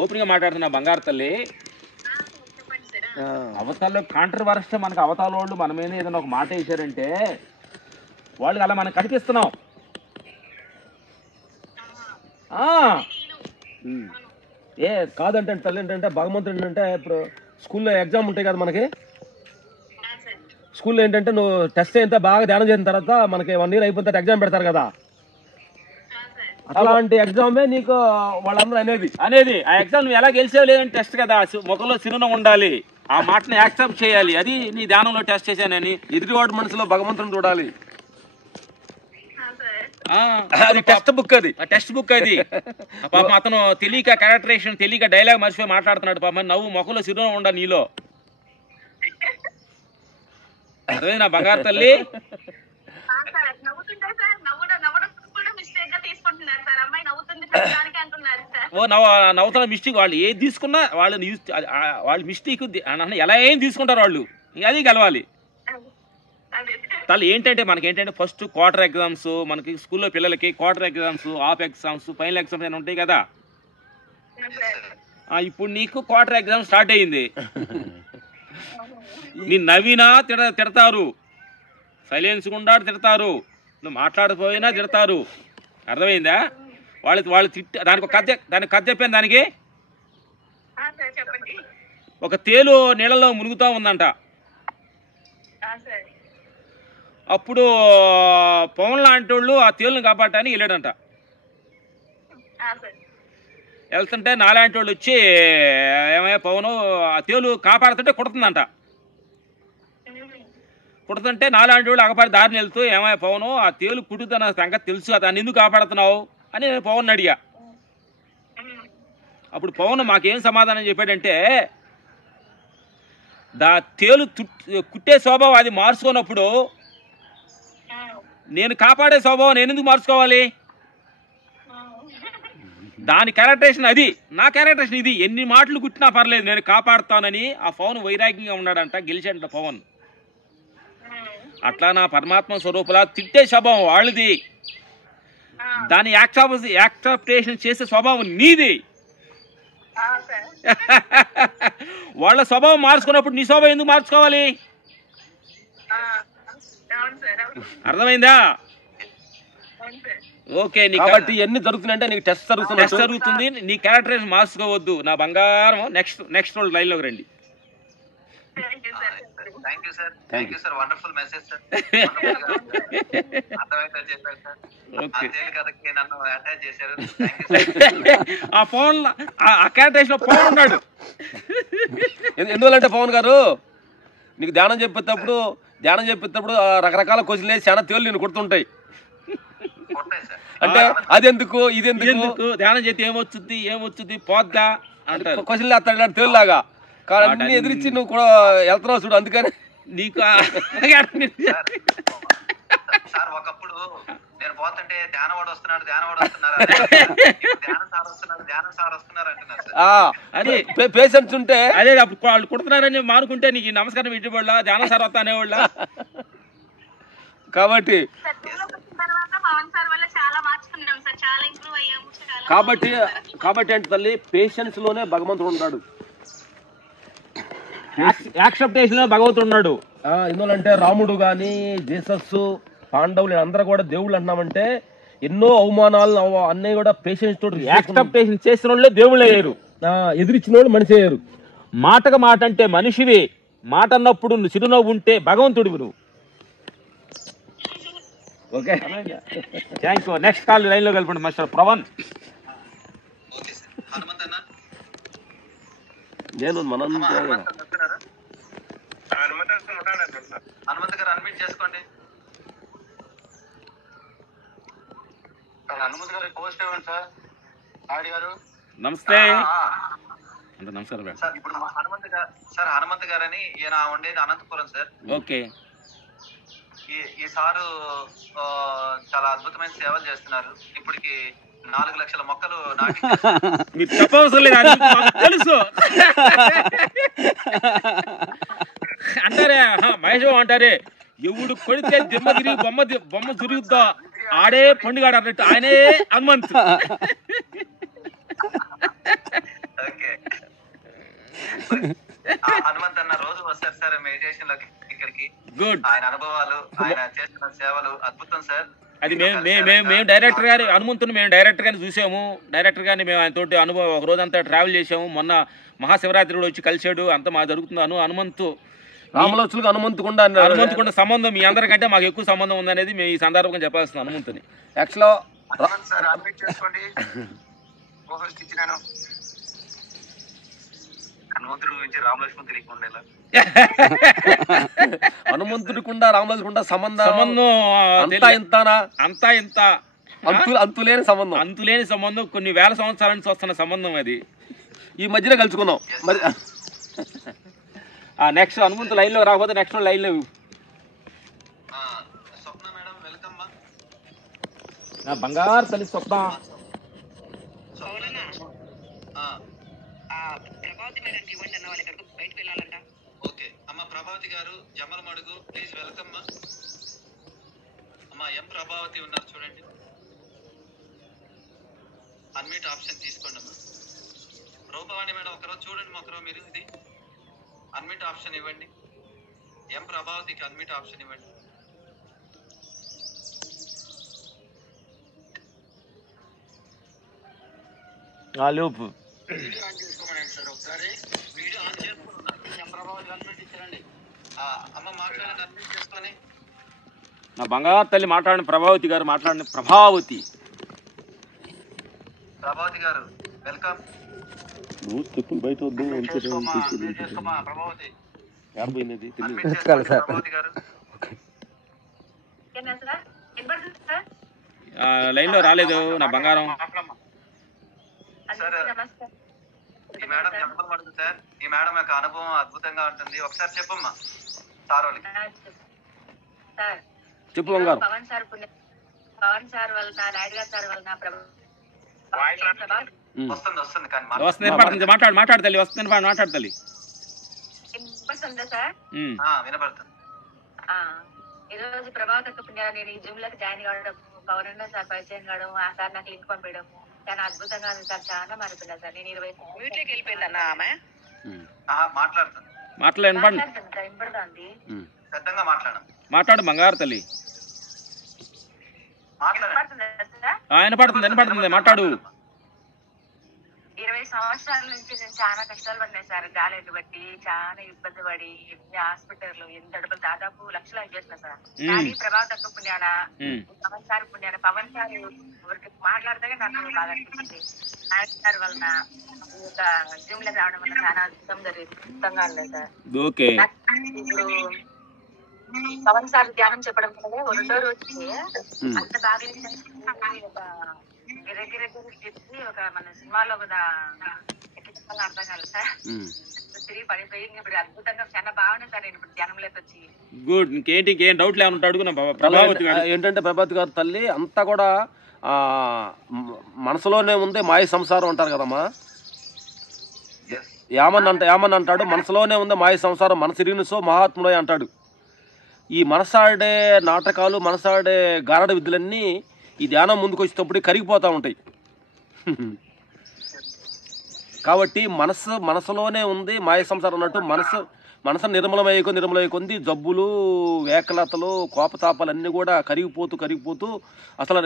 ఓపెన్ గా మాట్లాడుతున్నా బంగారు తల్లి. అవతాల్లో కాంట్రవర్సీ మనకు అవతాల వాళ్ళు మన మీద ఏదైనా ఒక మాట వేసారంటే వాళ్ళు అలా మనకు కనిపిస్తున్నాం. ఏ కాదంటే తల్లి ఏంటంటే భగవంతుడు ఏంటంటే ఇప్పుడు స్కూల్లో ఎగ్జామ్ ఉంటాయి కదా మనకి. స్కూల్లో ఏంటంటే నువ్వు టెస్ట్ అయిన బాగా ధ్యానం చేసిన తర్వాత మనకి 1 year అయిపోయిన తర్వాత ఎగ్జామ్ పెడతారు కదా. అలాంటి ఎగ్జామే నీకు వాళ్ళందరూ అనేది ఆ ఎగ్జామ్ నువ్వు ఎలా గెలిచావు లేదని టెస్ట్ కదా, ముఖంలో చిరునవ్వు ఉండాలి, ఆ మాటని యాక్సెప్ట్ చేయాలి, అది నీ ధ్యానంలో టెస్ట్ చేశానని. ఎదుటివాడి మనసులో భగవంతుని చూడాలి. అది టెక్స్ట్ బుక్, అది టెక్స్ట్ బుక్. అది పాపం అతను తెలియక క్యారెక్టరేషన్ తెలియక డైలాగ్ మర్చిపోయి మాట్లాడుతున్నాడు పాపం. నవ్వు ముఖంలో చిరునవ్వు ఉండాలి నీలో. అదే నా బంగారు తల్లి. నవ్వుతున్న మిస్టేక్ వాళ్ళు ఏది తీసుకున్నా వాళ్ళు మిస్టేక్ ఎలా ఏం తీసుకుంటారు వాళ్ళు, అది గెలవాలి. తల్లి ఏంటంటే మనకేంటంటే ఫస్ట్ క్వార్టర్ ఎగ్జామ్స్, మనకి స్కూల్లో పిల్లలకి quarter exams, half exams, final exams అని ఉంటాయి కదా. ఇప్పుడు నీకు క్వార్టర్ ఎగ్జామ్ స్టార్ట్ అయ్యింది. నీ నవ్వినా తిడతారు, సైలెన్స్ గుండా తిడతారు, నువ్వు మాట్లాడకపోయినా తిడతారు. అర్థమైందా? వాళ్ళు దానికి కథ చెప్పాను. దానికి ఒక తేలు నీళ్ళలో మునుగుతూ ఉందంట. అప్పుడు పవన్ లాంటి వాళ్ళు ఆ తేలుని కాపాడటానికి వెళ్ళాడంట. వెళ్తుంటే నాలాంటి వాళ్ళు వచ్చి ఏమయ్యా పవను ఆ తేలు కాపాడుతుంటే కుడుతుందంట. కుడుతుంటే నాలాంటి వాళ్ళు అగపాడి దారిని వెళ్తూ ఏమయ్యా పవను ఆ తేలు కుడుతున్న సంగతి తెలుసు, దాన్ని ఎందుకు కాపాడుతున్నావు అని నేను పవన్ అడిగా. అప్పుడు పవన్ మాకేం సమాధానం చెప్పాడంటే, తేలు కుట్టే స్వభావం అది మార్చుకున్నప్పుడు నేను కాపాడే స్వభావం నేను ఎందుకు మార్చుకోవాలి? దాని క్యారెక్టరేషన్ అది, నా క్యారెక్టరేషన్ ఇది. ఎన్ని మాటలు కుట్టినా పర్లేదు, నేను కాపాడుతానని ఆ పవన్ వైరాగ్యంగా ఉన్నాడంట, గెలిచాడంట పవన్. అట్లా నా పరమాత్మ స్వరూపులా తిట్టే స్వభావం వాళ్ళది, దాన్ని యాక్సెప్టేషన్ చేసే స్వభావం నీది. వాళ్ళ స్వభావం మార్చుకున్నప్పుడు నీ స్వభావం ఎందుకు మార్చుకోవాలి? అర్థమైందా? ఓకే. కాబట్టి ఎన్ని జరుగుతున్నాయంటే నీకు టెస్ట్ జరుగుతుంది. నీ క్యారెక్టరేషన్ మార్చుకోవద్దు నా బంగారం. నెక్స్ట్ రోజు లైన్ లోకి రండి. Thank you sir, wonderful message sir. అర్థమైతే చెప్పారు సార్. నన్ను అటాచ్ చేశారు. ఆ ఫోన్ ఆ క్యారెక్టరేషన్ లో పవన్ ఉన్నాడు. ఎందువల్లంటే పవన్ గారు నీకు ధ్యానం చెప్పేటప్పుడు రకరకాల క్వశ్చన్లు వేసి చాలా తేలు నేను కొడుతుంటాయి. అంటే అదెందుకు ఇదెందుకు, ధ్యానం చేస్తే ఏమొచ్చుద్ది పోద్దా అంటారు. క్వశ్చన్లు వేస్తాడు తేలులాగా. కానీ అన్ని ఎదిరించి నువ్వు కూడా వెళ్తున్నావు చూడు, అందుకని నీకు సార్ ఒకప్పుడు నేను పోతుంటే ధ్యానవాడు వస్తున్నారు అదే పేషెంట్స్ ఉంటే అదే అప్పుడు వాళ్ళు కుడుతున్నారని మానుకుంటే నీకు నమస్కారం పెట్టేవాళ్ళ ధ్యానం సార్ వస్తా అనేవాళ్ళ. కాబట్టి అంటే తల్లి పేషెన్స్ లోనే భగవంతుడు ఉన్నాడు, యాక్సెప్టేషన్ లో భగవంతుడు ఉన్నాడు. ఎందుకంటే రాముడు గాని జీసస్ పాండవులు అందరూ కూడా దేవుళ్ళు అంటున్నామంటే ఎన్నో అవమానాలు అన్నీ కూడా పేషెన్స్ తోటి యాక్సెప్టేషన్ చేసిన వాళ్ళే దేవుళ్ళు అయ్యారు, ఎదిరించిన వాళ్ళు మనిషి అయ్యారు. మాటకు మాట అంటే మనిషివి, మాట అన్నప్పుడు నువ్వు చిరునవ్వు ఉంటే భగవంతుడివి నువ్వు. Okay, thank you. Next call line లో కలపండి మాస్టర్ ప్రవణ్. నేను హనుమంత్ గారు అడ్మిట్ చేసుకోండి. హనుమంత్ గారు పోస్ట్ ఇవ్వండి సార్. నాయుడు గారు నమస్తే. నమస్కారం సార్. ఇప్పుడు హనుమంత్ గారు అని ఈయన ఉండేది అనంతపురం సార్. ఓకే. ఈ సారు చాలా అద్భుతమైన సేవలు చేస్తున్నారు. ఇప్పటికి 4 లక్షల మొక్కలు నాటి. మీరు చెప్పవసరం లేదు, తెలుసు అంటారే మహేష్ అంటారే, ఎవడు కొడితే దిమ్మ తిరిగి బొమ్మ తిరుగుద్దా ఆడే పండుగాడు అన్నట్టు ఆయనే హనుమంత్. హనుమంత్ అన్న రోజు వస్తారు సార్ మెడిటేషన్ లోకి ఇక్కడికి. గుడ్. ఆయన అనుభవాలు, ఆయన చేస్తున్న సేవలు అద్భుతం సార్. అది మేము డైరెక్టర్ గారి హనుమంతుని మేము డైరెక్టర్ గారిని చూసాము. డైరెక్టర్ గారిని మేము ఆయన తోటి అనుభవం ఒక రోజంతా ట్రావెల్ చేసాము. మొన్న మహాశివరాత్రి కూడా వచ్చి కలిసాడు. అంతా మాకు జరుగుతుంది. హనుమంతు రామలక్ష్మణులకు హనుమంతుకుండా సంబంధం మీ అందరికంటే మాకు ఎక్కువ సంబంధం ఉందనేది మేము ఈ సందర్భంగా చెప్పాల్సిన హనుమంతుని. యాక్చువల్గా సార్ అడ్మిట్ చేసుకోండి. పోస్ట్ ఇచ్చినాను. హనుమంతుడి గురించి రామలక్ష్మణ్ తెలియకుండా హనుమంతుడికుండా రామలక్ష్మణ సంబంధం అంతా ఇంత అంతులేని సంబంధం, అంతులేని సంబంధం, కొన్ని వేల సంవత్సరాల నుంచి వస్తున్న సంబంధం అది. ఈ మధ్యన కలుసుకున్నాం. మరి నెక్స్ట్ హనుమంతు లైన్ లో రాకపోతే నెక్స్ట్ లైన్ లో స్వప్న మేడం వెల్కమ్ మా. నా బంగారు తల్లి స్వప్న. ఓకే అమ్మ ప్రభావతి గారు జమలమడుగు ప్లీజ్ వెల్కమ్ మా. అమ్మ ఎం ప్రభావతి ఉన్నారు చూడండి, అన్మ్యూట్ ఆప్షన్ తీసుకోండి అమ్మా. రూపవాణి మేడం ఒకరోజు చూడండి, ఒకరోజు మీరు ఇది అన్మ్యూట్ ఆప్షన్ ఇవ్వండి. ఎం ప్రభావతికి అన్మ్యూట్ ఆప్షన్ ఇవ్వండి. వీడియో ఆన్ చేసుకోమనండి సార్ ఒకసారి. వీడియో ఆన్ చేసుకున్నారు. ఎం ప్రభావతి అన్మ్యూట్ ఇచ్చారండి. అమ్మ మాట్లాడండి అన్మ్యూట్ చేసుకొని. నా బంగారు తల్లి మాట్లాడిన ప్రభావతి గారు మాట్లాడిన ప్రభావతి గారు వెల్కమ్. చెప్పులు బయట ప్రభావతి లైన్ లో రాలేదు నా బంగారం. ఈ మేడం చెప్పమడుగు సార్. ఈ మేడం యొక్క అనుభవం అద్భుతంగా ఉంటుంది, ఒకసారి చెప్పమ్మా సార్ వాళ్ళకి. చెప్పు బంగారం. పవన్ సార్ వలన నాయుడు గారు సార్ వలన వస్తుంది కానీ వస్తుంది. మాట్లాడు తల్లి, వస్తుంది మాట్లాడు తల్లి. వినపడుతుంది. ఈ రోజు ప్రభావతి పుణ్యాలు నేను ఈ జూమ్ లోకి జాయిన్ కావడం, పవన్ అన్న సార్ పరిచయం కావడం, ఆ సార్ నాకు లింక్ పంపించడం చాలా అద్భుతంగా ఉంది సార్. చాలా మారుతున్నా సార్. నేను 20 వీటిలోకి వెళ్ళిపోయిందన్న ఆమె మాట్లాడుతుంది. వినపడుతుంది. పెద్దగా మాట్లాడు బంగారు తల్లి. వినపడుతుంది మాట్లాడు. 20 సంవత్సరాల నుంచి నేను చాలా కష్టాలు పడినాయి సార్. గాలిని బట్టి చాలా ఇబ్బంది పడి ఎన్ని హాస్పిటల్ ఎన్ని డబ్బులు దాదాపు లక్షలు చేసిన సార్. కానీ ప్రభావతి అక్క పుణ్యాన, పవన్ సార్ పుణ్యాన, పవన్ సార్ ఎవరికి మాట్లాడితే నాకు బాగా అనిపించింది. నాయక్ సార్ వలన జూమ్ లో రావడం వల్ల చాలా అద్భుతంగా ఉంది సార్. ఇప్పుడు పవన్ సార్ ధ్యానం చెప్పడం వల్ల రెండో రోజుకి అంత బాగా చెప్పి ఒక మన సినిమాలో కదా అర్థం కాదు సార్. తిరిగి పడిపోయి ఇప్పుడు అద్భుతంగా చాలా బాగుంది సార్. నేను ఇప్పుడు ధ్యానంలోకి వచ్చి గుడ్. ఇంకేం డౌట్ లేకుంటాడు. ఏంటంటే ప్రభావతి గారు తల్లి అంతా కూడా మనసులోనే ఉంది మాయ సంసారం అంటారు కదమ్మా. ఏమని అంటాడు, మనసులోనే ఉంది మాయ సంసారం, మనసిరినుసో మహాత్ముడే అంటాడు. ఈ మనసాడే నాటకాలు, మనసాడే గారడ విద్యలన్నీ ఈ ధ్యానం ముందుకు వచ్చేటప్పుడు కరిగిపోతూ ఉంటాయి. కాబట్టి మనసులోనే ఉంది మాయ సంసారం అన్నట్టు మనసు నిర్మలమయ్యే కొంది జబ్బులు, వేకలతలు, కోపతాపాలు అన్నీ కూడా కరిగిపోతూ అసలు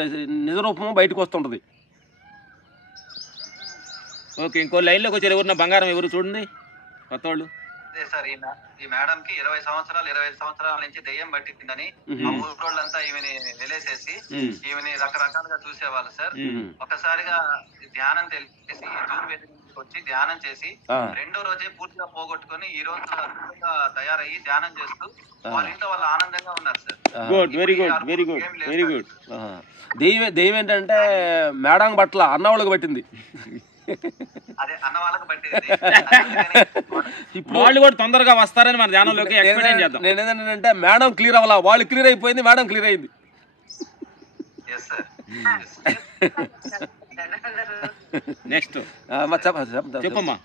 నిజరూపము బయటకు వస్తుంటుంది. ఓకే, ఇంకో లైన్లోకి వచ్చారు. ఎవరు నా బంగారం ఎవరు చూడండి కొత్త వాళ్ళు. అదే సార్, ఈ మేడం కి 25 సంవత్సరాల నుంచి దెయ్యం పట్టిందని ఆ ఊరోళ్ళంతా ఈమెని వెలేసేసి ఈమెని రకరకాలుగా చూసేవాళ్ళు సార్. ఒకసారిగా ధ్యానం తెలిసి జూమ్ వచ్చి ధ్యానం చేసి రెండో రోజే పూర్తిగా పోగొట్టుకుని ఈ రోజు అద్భుతంగా తయారయ్యి ధ్యానం చేస్తూ వాళ్ళ ఇంట్లో వాళ్ళు ఆనందంగా ఉన్నారు సార్. Good, very good. దెయ్యం ఏంటంటే మేడం పట్ల అన్నవాళ్ళకి పట్టింది. అదే అన్న వాళ్ళకి పట్టింది. వాళ్ళు కూడా తొందరగా వస్తారని మన ధ్యానంలోకి ఎక్స్పెక్ట్ చేద్దాం. నేను ఏంటంటే మేడం క్లియర్ అవ్వాలా, వాళ్ళు క్లియర్ అయిపోయింది, మేడం క్లియర్ అయింది. నెక్స్ట్ చెప్పమ్మా.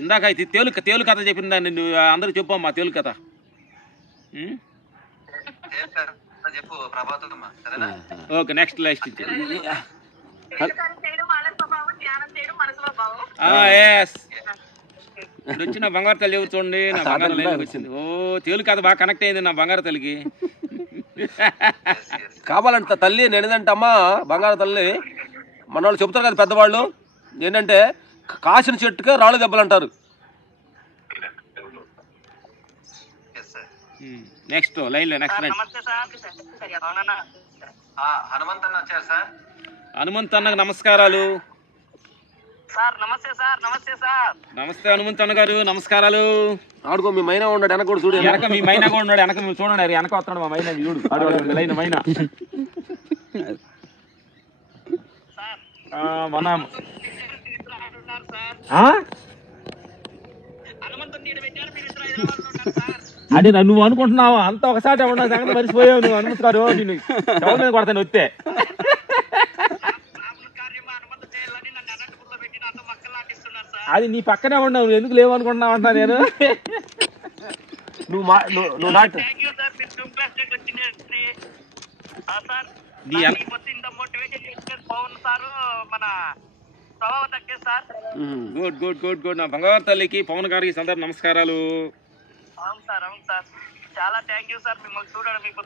ఇందాక తేలు కథ చెప్పింది దాన్ని అందరూ చెప్పమ్మా. తేలు కథ ఓకే, నెక్స్ట్ లైస్ట్ వచ్చిన బంగారు తల్లి ఎవరు చూడండి. నా బంగారు తల్లి వచ్చింది. ఓ తేలు కథ బాగా కనెక్ట్ అయింది నా బంగారు తల్లికి. కావాలంట తల్లి. నేను ఏంటంటే అమ్మా బంగారు తల్లి మన వాళ్ళు చెప్తారు కదా పెద్దవాళ్ళు, ఏంటంటే కాసిన చెట్టుకే రాళ్ళు దెబ్బలు అంటారు. నెక్స్ట్ లైన్ లో నెక్స్ట్ హనుమంత్ అన్న వచ్చారు సార్. హనుమంత్ అన్నకు నమస్కారాలు సార్. నమస్తే సార్. నమస్తే సార్. నమస్తే హనుమంత్ అన్న గారు, నమస్కారాలు. ఆడుకో మీ మైనా ఉన్నాడు వెనక కూడా చూడు, వెనక మీ మైనా కూడా ఉన్నాడు, వెనక మీరు చూడండి, వెనక వస్తున్నాడు మా మైనా, చూడు లైన్ మైనా. మన అంటే నువ్వు అనుకుంటున్నావు అంత ఒకసారి ఎవరు సంగతి మర్చిపోయావు నువ్వు. హనుమంత్ గారు నేను ఎవరి మీద కొడతాను వస్తే. అది నీ పక్కనే ఉన్నావు, నువ్వు ఎందుకు లేవు అనుకుంటున్నావు అంటా నేను. నువ్వు నాటు గుడ్ గుడ్ గుడ్ గుడ్. నా బంగారు తల్లికి పవన్ గారికి సందర్భ నమస్కారాలు. అవును సార్. అవును సార్. చాలా థ్యాంక్ యూ సార్. మిమ్మల్ని చూడడం మీకు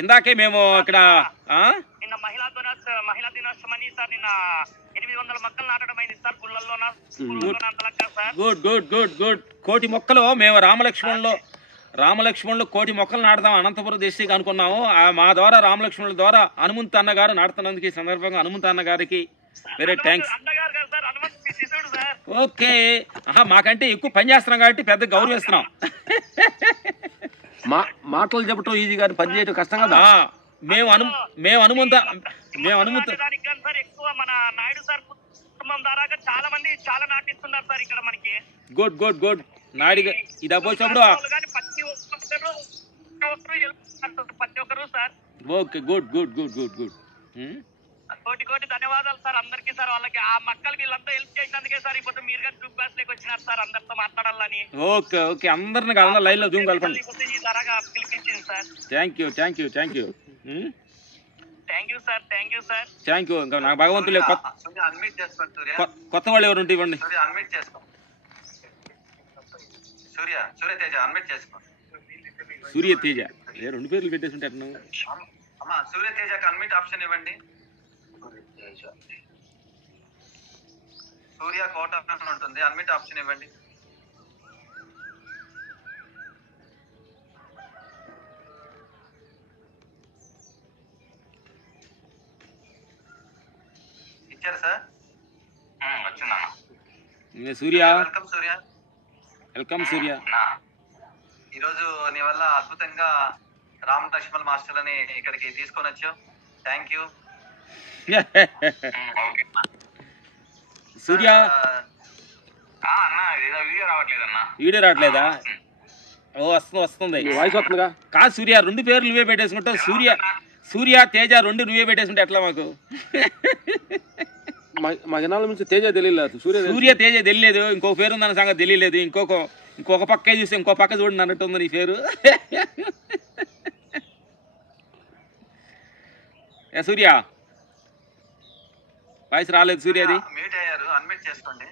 ఇందాకే మేము ఇక్కడ నిన్న మహిళా దినోత్సవం అని సార్ నిన్న 800 మొక్కలు నాటడం అయింది సార్ గుళ్ళల్లోన. Good good good good. కోటి మొక్కలు మేము రామలక్ష్మణులు కోటి మొక్కలు నాటుదాం అనంతపురం డిస్ట్రిక్ట్ అనుకున్నాము. మా ద్వారా రామలక్ష్మణుల ద్వారా హనుమంత్ అన్న గారు నాటుతున్నందుకు ఈ సందర్భంగా హనుమంత్ అన్న గారికి వెరీ థ్యాంక్స్. ఓకే, మాకంటే ఎక్కువ పని చేస్తున్నాం కాబట్టి పెద్ద గౌరవిస్తున్నాం. మాటలు చెప్పడం ఈజీ గాని పని చేయడం కష్టం కదా. మేము హనుమంత్ ఎక్కువ మన నాయుడు సార్ కుటుంబం ద్వారా చాలా మంది చాలా నాటిస్తున్నారు సార్ ఇక్కడ మనకి. Good good good. నాయుడు ఇది పోసినప్పుడు ప్రతి ఒక్కరు sir. Okay good good good good good. కోటి ధన్యవాదాలు సార్ అందరికి సార్. వాళ్ళకి ఆ మక్కలు వీళ్ళంతా హెల్ప్ చేసినందుకే సార్ ఇప్పుడు మీరు గారు జూమ్ క్లాస్ లేక వచ్చినారు సార్ అందరితో మాట్లాడాలని. ఓకే ఓకే, అందరిని కాదు లైన్ లో జూమ్ కలపండి. పిలిపించింది sir. Thank you thank you thank you thank you sir. Thank you sir. Thank you. ఇంకా నాకు భగవంతులే కొత్త వాళ్ళు ఎవరు ఉంటే ఇవ్వండి. సూర్య తేజ 2 పేర్లు పెట్టేసి అంటున్నావు. సూర్య తేజకి అన్మిట్ ఆప్షన్ ఇవ్వండి. సూర్య కోట ఉంటుంది, అన్మిట్ ఆప్షన్ ఇవ్వండి. ఇచ్చారు సార్. వచ్చిందా సూర్య? వెల్కమ్ సూర్య. వెల్కమ్ సూర్య. ఈరోజు నీ వల్ల అద్భుతంగా రామ్ లక్ష్మణ్ మాస్టర్లని ఇక్కడికి తీసుకొని వచ్చావు. Thank you Surya. వీడియో రావట్లేదా? ఓ వస్తుంది వాయిస్ వస్తుందిగా. కాదు సూర్య, 2 పేర్లు నువ్వే పెట్టేసుకుంటావు. సూర్య తేజ 2 నువ్వే పెట్టేసుకుంటే ఎట్లా? మాకు మా జనాల నుంచి తేజ తెలియలేదు, సూర్య తేజ తెలియలేదు. ఇంకొక పేరు ఉందన్న సంగతి తెలియలేదు. ఇంకొక పక్కే చూస్తే ఇంకో పక్క చూడండి అన్నట్టు ఉంది నీ పేరు. సూర్య వాయిస్ రాలేదు. సూర్యది మీట్ అయ్యారు, అన్మిట్ చేసుకోండి.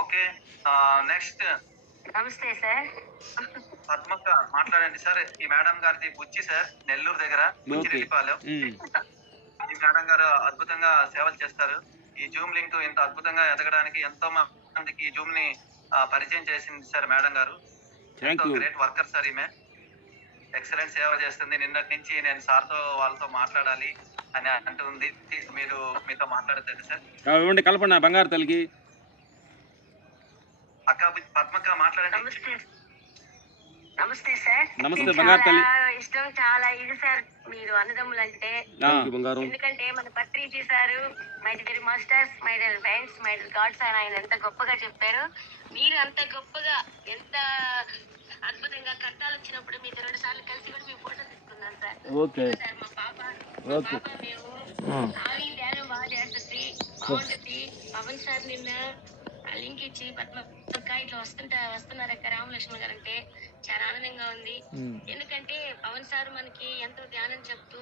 Okay next. నమస్తే సార్. పద్మక్క మాట్లాడండి సార్. ఈ మేడం గారిది బుచ్చి సార్, నెల్లూరు దగ్గర బుచ్చిరెడ్డిపాలెం. ఈ మేడం గారు అద్భుతంగా సేవలు చేస్తారు. ఈ జూమ్ లింక్ ఇంత అద్భుతంగా ఎదగడానికి ఎంతో మందికి ఈ జూమ్ ని పరిచయం చేసింది సార్ మేడం గారు. Great worker sir. ఈమె ఎక్సలెంట్ సేవ చేస్తుంది. నిన్నటి నుంచి నేను సార్తో వాళ్ళతో మాట్లాడాలి అని అంటుంది. మీతో మాట్లాడతారు సార్. కలపండి బంగారు తల్లికి. అక్క పద్మక్క మాట్లాడండి. నమస్తే సార్. నమస్తే బంగారు తల్లి. ఇష్టం చాలా ఇది సార్ మీరు అన్నదమ్ములు అంటే. ఎందుకంటే మన Patriji sir my dear masters, my dear friends, my dear God's అని ఆయన ఎంత గొప్పగా చెప్పారు. మీరు అంత గొప్పగా ఎంత అద్భుతంగా కట్టాలు వచ్చినప్పుడు మీతో 2 సార్లు కలిసి కూడా మేము ఫోటో తీసుకున్నాం సార్. ఓకే సార్ మా పాప మేము ఆవి ధ్యానం బాగా చేస్తుంది, బాగుంటుంది. పవన్ సార్ నిన్న లింక్ ఇచ్చి పద్మక్క ఇట్లా వస్తున్నారక్క రామలక్ష్మణ్ గారు అంటే చాలా ఆనందంగా ఉంది. ఎందుకంటే పవన్ సార్ మనకి ఎంతో ధ్యానం చెప్తూ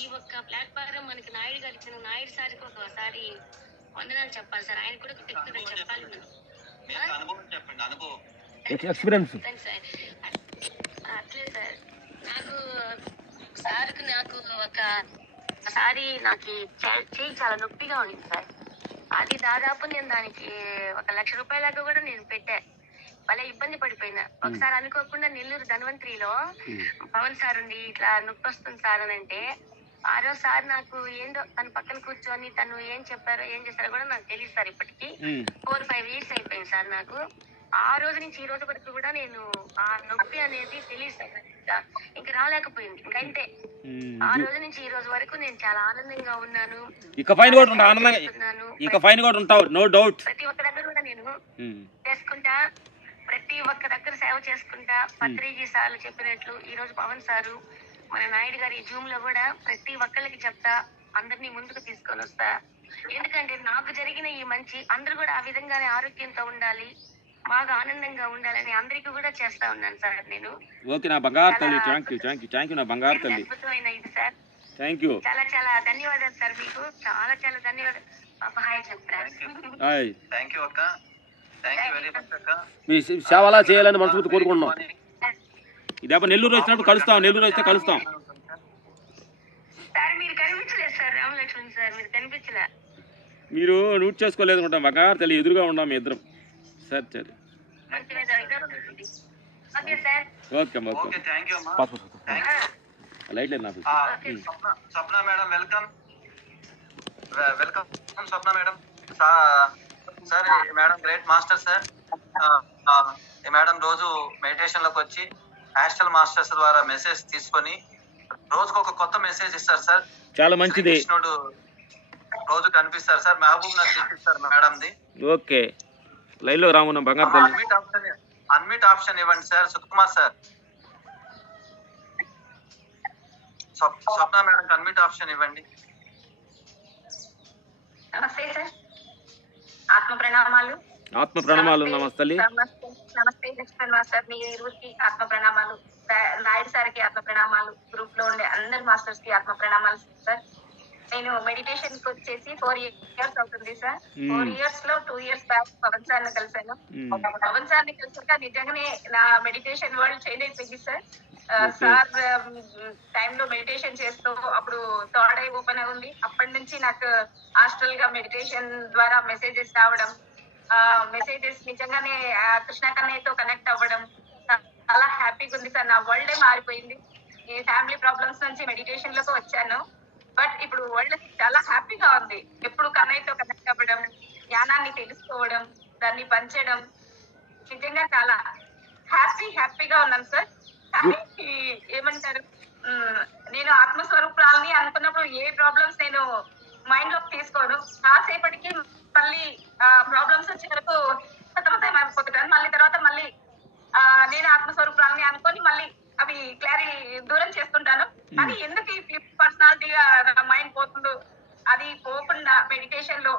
ఈ ఒక్క ప్లాట్ఫారం మనకి నాయుడు గారు ఇచ్చిన నాయుడు సార్కి ఒకసారి వందనాలు చెప్పాలి సార్. ఆయన కూడా వ్యక్తిగతంగా చెప్పాలి మనం. ఎక్స్పీరియన్స్ సార్ అట్లే సార్ నాకు సార్కి నాకు ఒకసారి నాకు చేయి చాలా నొప్పిగా ఉంది సార్. అది దాదాపు నేను దానికి 1,00,000 రూపాయల దాకా కూడా నేను పెట్టా. భలే ఇబ్బంది పడిపోయినా. ఒకసారి అనుకోకుండా నెల్లూరు ధన్వంతరిలో పవన్ సార్ ఉండి ఇట్లా నొప్పి వస్తుంది సార్ అని అంటే, ఆ రోజు సార్ నాకు ఏందో తన పక్కన కూర్చొని తను ఏం చెప్పారో ఏం చేశారో కూడా నాకు తెలియదు సార్. ఇప్పటికి 4-5 years అయిపోయింది సార్ నాకు. ఆ రోజు నుంచి ఈ రోజు వరకు కూడా నేను ఆ నొప్పి అనేది తెలియదు సార్. ఇంక రాలేకపోయింది. ఇంకంతే. ఆ రోజు నుంచి ఈ రోజు వరకు నేను చాలా ఆనందంగా ఉన్నాను. ఇక ఫైన్ కూడా ఉంటావు ఆనందంగా, ఇక ఫైన్ కూడా ఉంటావు, నో డౌట్. ప్రతి ఒక్క దగ్గర కూడా నేను చేసుకుంటా, ప్రతి ఒక్క దగ్గర సేవ చేసుకుంటా. పత్రిజీ సార్లు చెప్పినట్లు ఈ రోజు పవన్ సారు మన నాయుడు గారి జూమ్ లో కూడా ప్రతి ఒక్కళ్ళకి చెప్తా, అందరినీ ముందుకు తీసుకొని వస్తా. ఎందుకంటే నాకు జరిగిన ఈ మంచి అందరూ కూడా ఆ విధంగానే ఆరోగ్యంతో ఉండాలి, బాగా ఆనందంగా ఉండాలని అందరికీ కూడా చేస్తా ఉన్నాను సార్ నేను. ఓకే నా బంగారు తల్లి, థ్యాంక్ యూ నా బంగారు తల్లి, అద్భుతమైన ఇది సార్. థ్యాంక్ యూ, చాలా చాలా ధన్యవాదాలు సార్. మీకు చాలా చాలా ధన్యవాదాలు. హాయ్ చెప్తారు. థ్యాంక్ యూ అక్క, థ్యాంక్ యూ వెరీ మచ్ అక్క. మీ సేవ అలా చేయాలని మనస్ఫూర్తి కోరుకుంటున్నాం. ఇదే నెల్లూరు వచ్చినప్పుడు కలుస్తాం, నెల్లూరు వస్తే కలుస్తాం. సార్ మీరు కనిపించలేదు సార్, రామలక్ష్మణ్ సార్ మీరు కనిపించలే. మీరు నోట్ చేసుకోలేదు అనుకుంటాం. బంగారు తల్లి ఎదురుగా ఉన్నాం మీ ఇద్దరం. సరే సరే okay sir. Okay okay thank you అమ్మా. లైట్ లేదు నాకు. Swapna madam welcome, welcome Swapna madam. Sir madam great master sir. ఈ మేడం రోజు మెడిటేషన్ లోకి వచ్చి హాస్టల్ మాస్టర్స్ ద్వారా మెసేజ్ తీసుకొని రోజుకు ఒక కొత్త మెసేజ్ ఇస్తారు సార్. చాలా మంచిది. కృష్ణుడు రోజు కనిపిస్తారు సార్. మహబూబ్ నగర్ ఇస్తారు మేడంది. ఓకే లైన్ లో రామున్న బంగారు తల్లి. అన్మిట్ ఆప్షన్ ఇవ్వండి సార్. సుకుమార్ సార్, స్వప్న మేడం అన్మిట్ ఆప్షన్ ఇవ్వండి. నమస్తే సార్, ఆత్మ ప్రణామాలు. ఆత్మ ప్రణామాలు. నమస్తే నమస్తే లక్ష్మణ్ మాస్టర్, మీ ఇరువురికి ఆత్మ ప్రణామాలు. నాయుడు సార్కి ఆత్మ ప్రణామాలు. గ్రూప్ లో ఉండే అందరు మాస్టర్స్ కి ఆత్మ ప్రణామాలు సార్. నేను మెడిటేషన్ కి వచ్చేసి 4 years అవుతుంది సార్. 4 years లో 2 years బ్యాక్ పవన్ సార్ ని కలిసాను. పవన్ సార్ ని కలిసాక నిజంగానే నా మెడిటేషన్ వరల్డ్ చేంజ్ అయిపోయింది సార్. సార్ టైంలో మెడిటేషన్ చేస్తూ అప్పుడు థర్డ్ ఐ ఓపెన్ ఉంది. అప్పటి నుంచి నాకు హాస్టల్ గా మెడిటేషన్ ద్వారా మెసేజెస్ రావడం, మెసేజెస్ నిజంగానే కృష్ణ కన్నయ్యతో కనెక్ట్ అవ్వడం చాలా హ్యాపీగా ఉంది సార్. నా వరల్డే మారిపోయింది. ఈ ఫ్యామిలీ ప్రాబ్లమ్స్ నుంచి మెడిటేషన్ లోకి వచ్చాను. బట్ ఇప్పుడు వరల్డ్ చాలా హ్యాపీగా ఉంది. ఎప్పుడు కన్నయ్యతో కనెక్ట్ అవ్వడం, జ్ఞానాన్ని తెలుసుకోవడం, దాన్ని పంచడం, నిజంగా చాలా హ్యాపీగా ఉన్నాను సార్. కానీ ఏమంటారు, నేను ఆత్మస్వరూపాలని అనుకున్నప్పుడు ఏ ప్రాబ్లమ్స్ నేను మైండ్ లోకి తీసుకోను. కాసేపటికి మళ్ళీ ప్రాబ్లమ్స్ వచ్చే వరకు అయిపోతుంటాను. మళ్ళీ తర్వాత మళ్ళీ నేను ఆత్మస్వరూపాలని అనుకొని మళ్ళీ అవి దూరం చేస్తుంటాను. కానీ ఎందుకు ఈ ఫ్లిప్ పర్సనాలిటీగా నా మైండ్ పోతుందో అది పోకుండా మెడిటేషన్ లో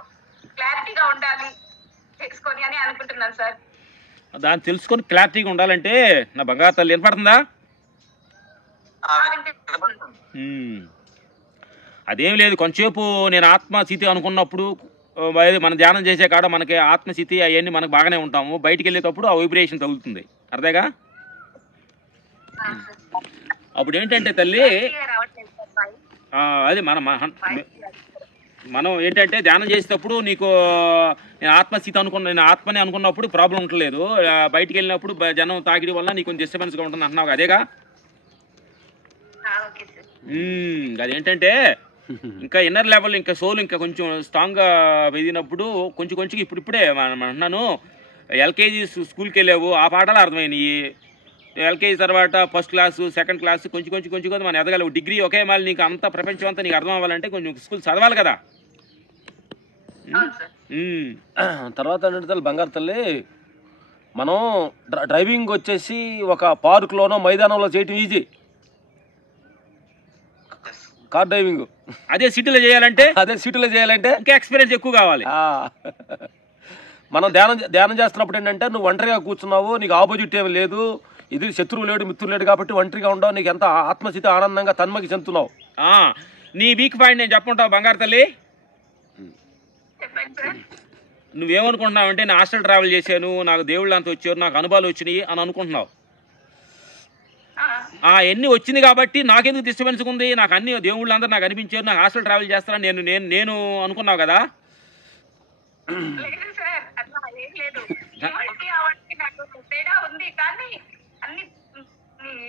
క్లారిటీగా ఉండాలి తెలుసుకొని అని అనుకుంటున్నాను సార్. దాన్ని తెలుసుకొని క్లారిటీగా ఉండాలంటే నా బంగారు తల్లి వినపడుతుందా? అదేం లేదు, కొంచెంసేపు నేను ఆత్మస్థితి అనుకున్నప్పుడు మన ధ్యానం చేసే కాడ మనకి ఆత్మస్థితి అవన్నీ మనకు బాగానే ఉంటాము. బయటికి వెళ్ళేటప్పుడు ఆ వైబ్రేషన్ తగులుతుంది, అర్థంగా? అప్పుడు ఏంటంటే తల్లి అది మనం ఏంటంటే ధ్యానం చేసేటప్పుడు నీకు నేను ఆత్మస్థితి నేను ఆత్మని అనుకున్నప్పుడు ప్రాబ్లం ఉండలేదు. బయటికి వెళ్ళినప్పుడు జనం తాకిడి వల్ల నీకు కొంచెం డిస్టర్బెన్స్గా ఉంటుంది అంటున్నావు, అదేగా? అదేంటంటే ఇంకా ఇన్నర్ లెవెల్, ఇంకా సోల్ ఇంకా కొంచెం స్ట్రాంగ్గా పెరిగినప్పుడు కొంచెం ఇప్పుడిప్పుడే అంటున్నాను. ఎల్కేజీ స్కూల్కి వెళ్ళావు, ఆ పాఠాలు అర్థమైనవి. ఎల్కేజీ తర్వాత ఫస్ట్ క్లాసు, సెకండ్ క్లాసు కొంచెం మనం ఎదగలేవు. డిగ్రీ ఒకే మళ్ళీ నీకు అంత ప్రపంచం అంతా నీకు అర్థం అవ్వాలంటే కొంచెం స్కూల్ చదవాలి కదా. తర్వాత ఏంటంటే బంగారు తల్లి, మనం డ్రైవింగ్ వచ్చేసి ఒక పార్కులోనో మైదానంలో చేయటం ఈజీ. కార్ డ్రైవింగ్ అదే సిటీలో చేయాలంటే ఇంకా ఎక్స్పీరియన్స్ ఎక్కువ కావాలి. మనం ధ్యానం చేస్తున్నప్పుడు ఏంటంటే నువ్వు ఒంటరిగా కూర్చున్నావు, నీకు ఆపోజిట్ ఏమి లేదు, ఇది శత్రువు లేడు మిత్రులు లేడు కాబట్టి ఒంటరిగా ఉండవు, నీకు ఎంత ఆత్మస్థితి ఆనందంగా తన్మకి చెందుతున్నావు. నీ వీక్ పాయింట్ నేను చెప్పుకుంటావు బంగారు తల్లి. నువ్వేమనుకుంటున్నావు అంటే నేను హాస్టల్ ట్రావెల్ చేశాను, నాకు దేవుళ్ళు అంత వచ్చారు, నాకు అనుభవాలు వచ్చినాయి అని అనుకుంటున్నావు. ఎన్ని వచ్చింది కాబట్టి నాకెందుకు డిస్టర్బెన్స్ ఉంది, నాకు అన్ని దేవుళ్ళు అందరూ నాకు అనిపించారు, నాకు హాస్టల్ ట్రావెల్ చేస్తారని నేను నేను నేను అనుకున్నావు కదా. లేదు సార్, అట్లా ఏం లేదు. ఏమంటే అవన్నీ నాకు తేడా ఉంది. కానీ అన్ని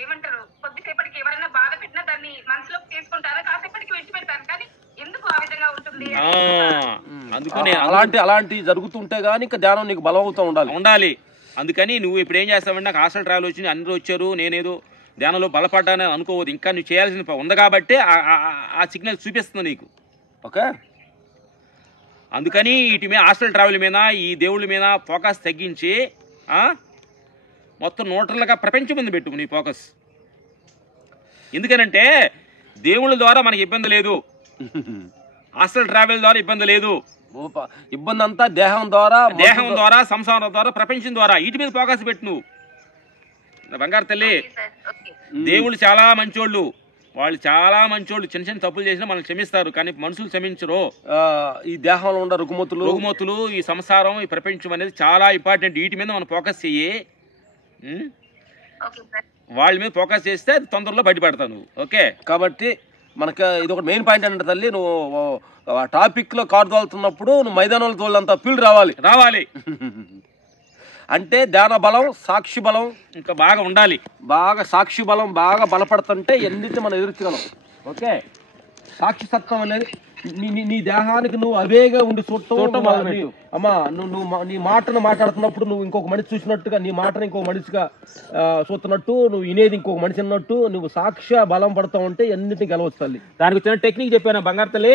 ఏమంటారు, కొద్దిసేపటికి ఎవరైనా బాధ పెట్టినా దాన్ని మనసులోకి తీసుకుంటారా, కాసేపటికి విడిచిపెడతారు. కానీ ఎందుకు ఆ విధంగా ఉంటుంది అందుకని అలాంటి జరుగుతుంటే గానీ ఇంకా ధ్యానం నీకు బలం అవుతూ ఉండాలి. అందుకని నువ్వు ఇప్పుడు ఏం చేస్తావంటే, నాకు హాస్టల్ ట్రావెల్ వచ్చింది, అందరూ వచ్చారు, నేనేదో ధ్యానంలో బలపడ్డానని అనుకోవద్దు. ఇంకా నువ్వు చేయాల్సిన ఉంది కాబట్టి ఆ సిగ్నల్ చూపిస్తుంది నీకు. ఓకే, అందుకని వీటి మీద హాస్టల్ ట్రావెల్ మీద ఈ దేవుళ్ళ మీద ఫోకస్ తగ్గించి మొత్తం న్యూట్రల్గా ప్రపంచం మీద పెట్టు నీ ఫోకస్. ఎందుకనంటే దేవుళ్ళ ద్వారా మనకి ఇబ్బంది లేదు, హాస్టల్ ట్రావెల్ ద్వారా ఇబ్బంది లేదు. ఇబ్బంది అంతా దేహం ద్వారా సంసారం ద్వారా ప్రపంచం ద్వారా వీటి మీద ఫోకస్ పెట్టు నువ్వు. బంగారు తల్లి, దేవుళ్ళు చాలా మంచోళ్ళు, వాళ్ళు చాలా మంచోళ్ళు. చిన్న చిన్న తప్పులు చేసినా మనల్ని క్షమిస్తారు, కానీ మనుషులు క్షమించరు. ఈ దేహంలో ఉన్న రుగ్మతులు ఈ సంసారం, ఈ ప్రపంచం అనేది చాలా ఇంపార్టెంట్. వీటి మీద మనం ఫోకస్ చెయ్యి. వాళ్ళ మీద ఫోకస్ చేస్తే తొందరలో బయటపడతావు నువ్వు. ఓకే, కాబట్టి మనకి ఇది ఒక మెయిన్ పాయింట్ అంటే తల్లి, నువ్వు టాపిక్ లో కారు తోలుతున్నప్పుడు నువ్వు మైదానంలో తోలంత ఫీల్డ్ రావాలి అంటే ధ్యాన బలం, సాక్షి బలం ఇంకా బాగా ఉండాలి. బాగా సాక్షి బలం బాగా బలపడుతుంటే ఎన్నింటి మనం ఎదుర్చగలం. ఓకే, సాక్షి సత్వం అనేది నీ దేహానికి నువ్వు అవేగా ఉండి చూడటం. అమ్మా, నువ్వు నీ మాటను మాట్లాడుతున్నప్పుడు నువ్వు ఇంకొక మనిషి చూసినట్టుగా, నీ మాటను ఇంకొక మనిషిగా చూస్తున్నట్టు, నువ్వు వినేది ఇంకొక మనిషి అన్నట్టు నువ్వు సాక్ష్య బలం పడతా ఉంటే ఎన్నింటిని గెలవచ్చు తల్లి. దానికి చిన్న టెక్నిక్ చెప్పానా బంగారు తల్లి?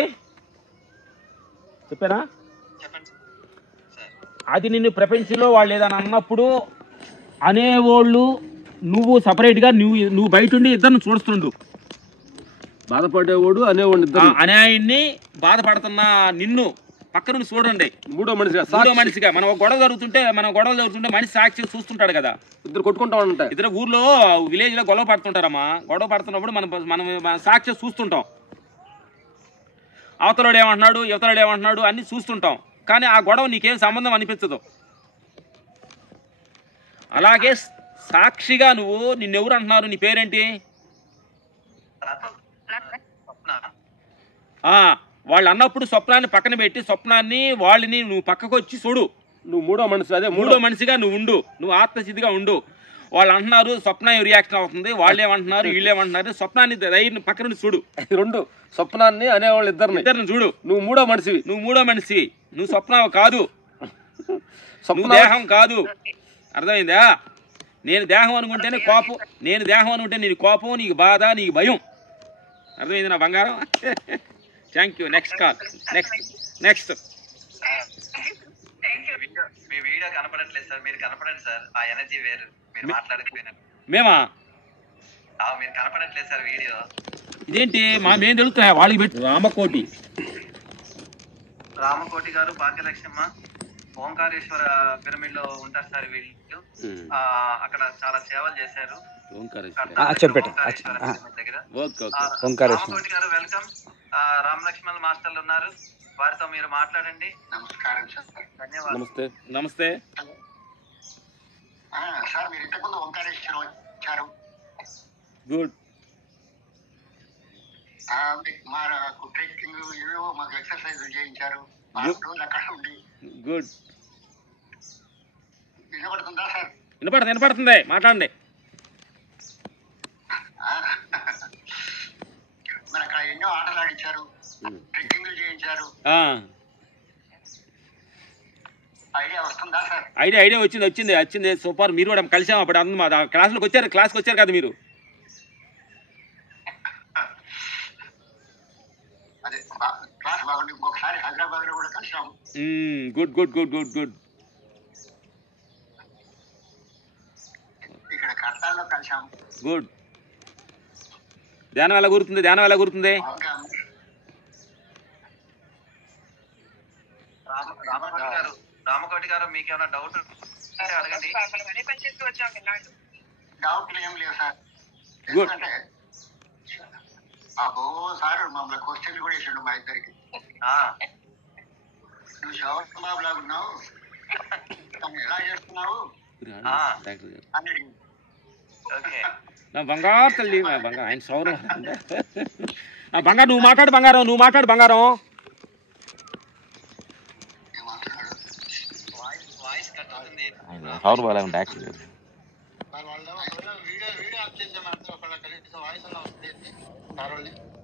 చెప్పానా? అది నిన్ను ప్రపంచంలో వాళ్ళు ఏదైనా అన్నప్పుడు అనేవాళ్ళు నువ్వు సపరేట్గా నువ్వు బయట ఉండి ఇద్దరిని చూస్తుండు. బాధపడేవాడు అనేవాడు, అన్యాయాన్ని బాధపడుతున్న నిన్ను పక్క నుండి చూడండి. మూడో మనిషిగా మనం గొడవలు జరుగుతుంటే మనిషి సాక్షి చూస్తుంటాడు కదా. ఇద్దరు కొట్టుకుంటా ఉంటాయి. ఇద్దరు ఊర్లో విలేజ్ లో గొడవ పడుతుంటారమ్మా. గొడవ పడుతున్నప్పుడు మనం సాక్షి చూస్తుంటాం. అవతలాడు ఏమంటున్నాడు, యువతలాడు ఏమంటున్నాడు అన్ని చూస్తుంటాం. కానీ ఆ గొడవ నీకేం సంబంధం అనిపించదు. అలాగే సాక్షిగా నువ్వు నిన్నెవరు అంటున్నారు, నీ పేరేంటి, వాళ్ళు అన్నప్పుడు స్వప్నాన్ని పక్కన పెట్టి స్వప్నాన్ని వాళ్ళని నువ్వు పక్కకు వచ్చి చూడు. నువ్వు మూడో మనిషిగా నువ్వు ఉండు, నువ్వు ఆత్మస్థితిగా ఉండు. వాళ్ళు అంటున్నారు, స్వప్నం రియాక్షన్ అవుతుంది, వాళ్ళు ఏమంటున్నారు, వీళ్ళు ఏమంటున్నారు, స్వప్నాన్ని ధైర్యం పక్కన నుండి చూడు. రెండు స్వప్నాన్ని అనేవాళ్ళు ఇద్దరిని చూడు. నువ్వు మూడో మనిషి, నువ్వు స్వప్నం కాదు, నువ్వు దేహం కాదు. అర్థమైందా? నేను దేహం అనుకుంటేనే కోపం, నీకు కోపం, నీకు బాధ, నీకు భయం. అర్థమైంది నా బంగారం? Thank you. Next call. Next me video కనపడట్లేదు సార్, మీరు కనపడండి సార్. ఆ ఎనర్జీ వేరు, మీరు మాట్లాడకపోయినారు. మేమా? మీరు కనపడట్లేదు సార్ వీడియో. ఇదేంటి మేము తెలుస్తా వాళ్ళకి పెట్టి. రామకోటి గారు, భాగ్యలక్ష్మ, ఓంకారేశ్వర పిరమిడ్ లో ఉంటారు సార్ వీళ్ళు. అక్కడ చాలా సేవలు చేశారు. రామకోటి గారు వెల్కమ్. రామలక్ష్మణ్ మాస్టర్లు ఉన్నారు, వారితో మీరు మాట్లాడండి. నమస్కారం సార్. ధన్యవాదాలు. నమస్తే సార్. మీరు ఇంతకుముందు ఓంకారేశ్వరం వచ్చారు. గుడ్. మాకు ట్రెక్కింగ్ ఏవో మాకు ఎక్సర్సైజ్ చేయించారు. రోజు అక్కడ ఉండి. గుడ్. వినపడుతుందా సార్? వినపడుతుంది, మాట్లాడండి. మరి అక్కడ ఎన్నో ఆటలు ఆడించారు, ట్రెక్కింగ్ చేయించారు. ఐడియా వస్తుందా సార్? ఐడియా వచ్చింది. సూపర్. మీరు కూడా కలిసాము అప్పుడు. అందరూ క్లాస్కి వచ్చారు కదా మీరు. అదే క్లాస్ బాగుంది. ఇంకొకసారి హైదరాబాద్ లో కూడా కలిసాము. గుడ్. ఇక్కడ కర్తాల్లో కలిసాము. గుడ్. ధ్యానం ఎలా గుర్తుంది? రామకోటి గారు మీకు ఏమైనా డౌట్ అడగండి. డౌట్లు ఏం లేవు సార్. ఎందుకంటే సార్ మమ్మల్ని క్వశ్చన్ కూడా వేసాడు మా ఇద్దరికి. నువ్వు శోభన్ బాబు లాగా ఉన్నావు, ఎలా చేస్తున్నావు అని. నా బంగారు తల్లి బంగారు ఆయన సౌరం బంగారు నువ్వు మాట్లాడు బంగారం ఆయన సౌర బాగా యాక్చువల్లీ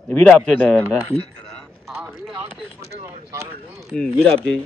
వీడియో ఆఫ్ చేయండి వీడియో ఆఫ్ చేయి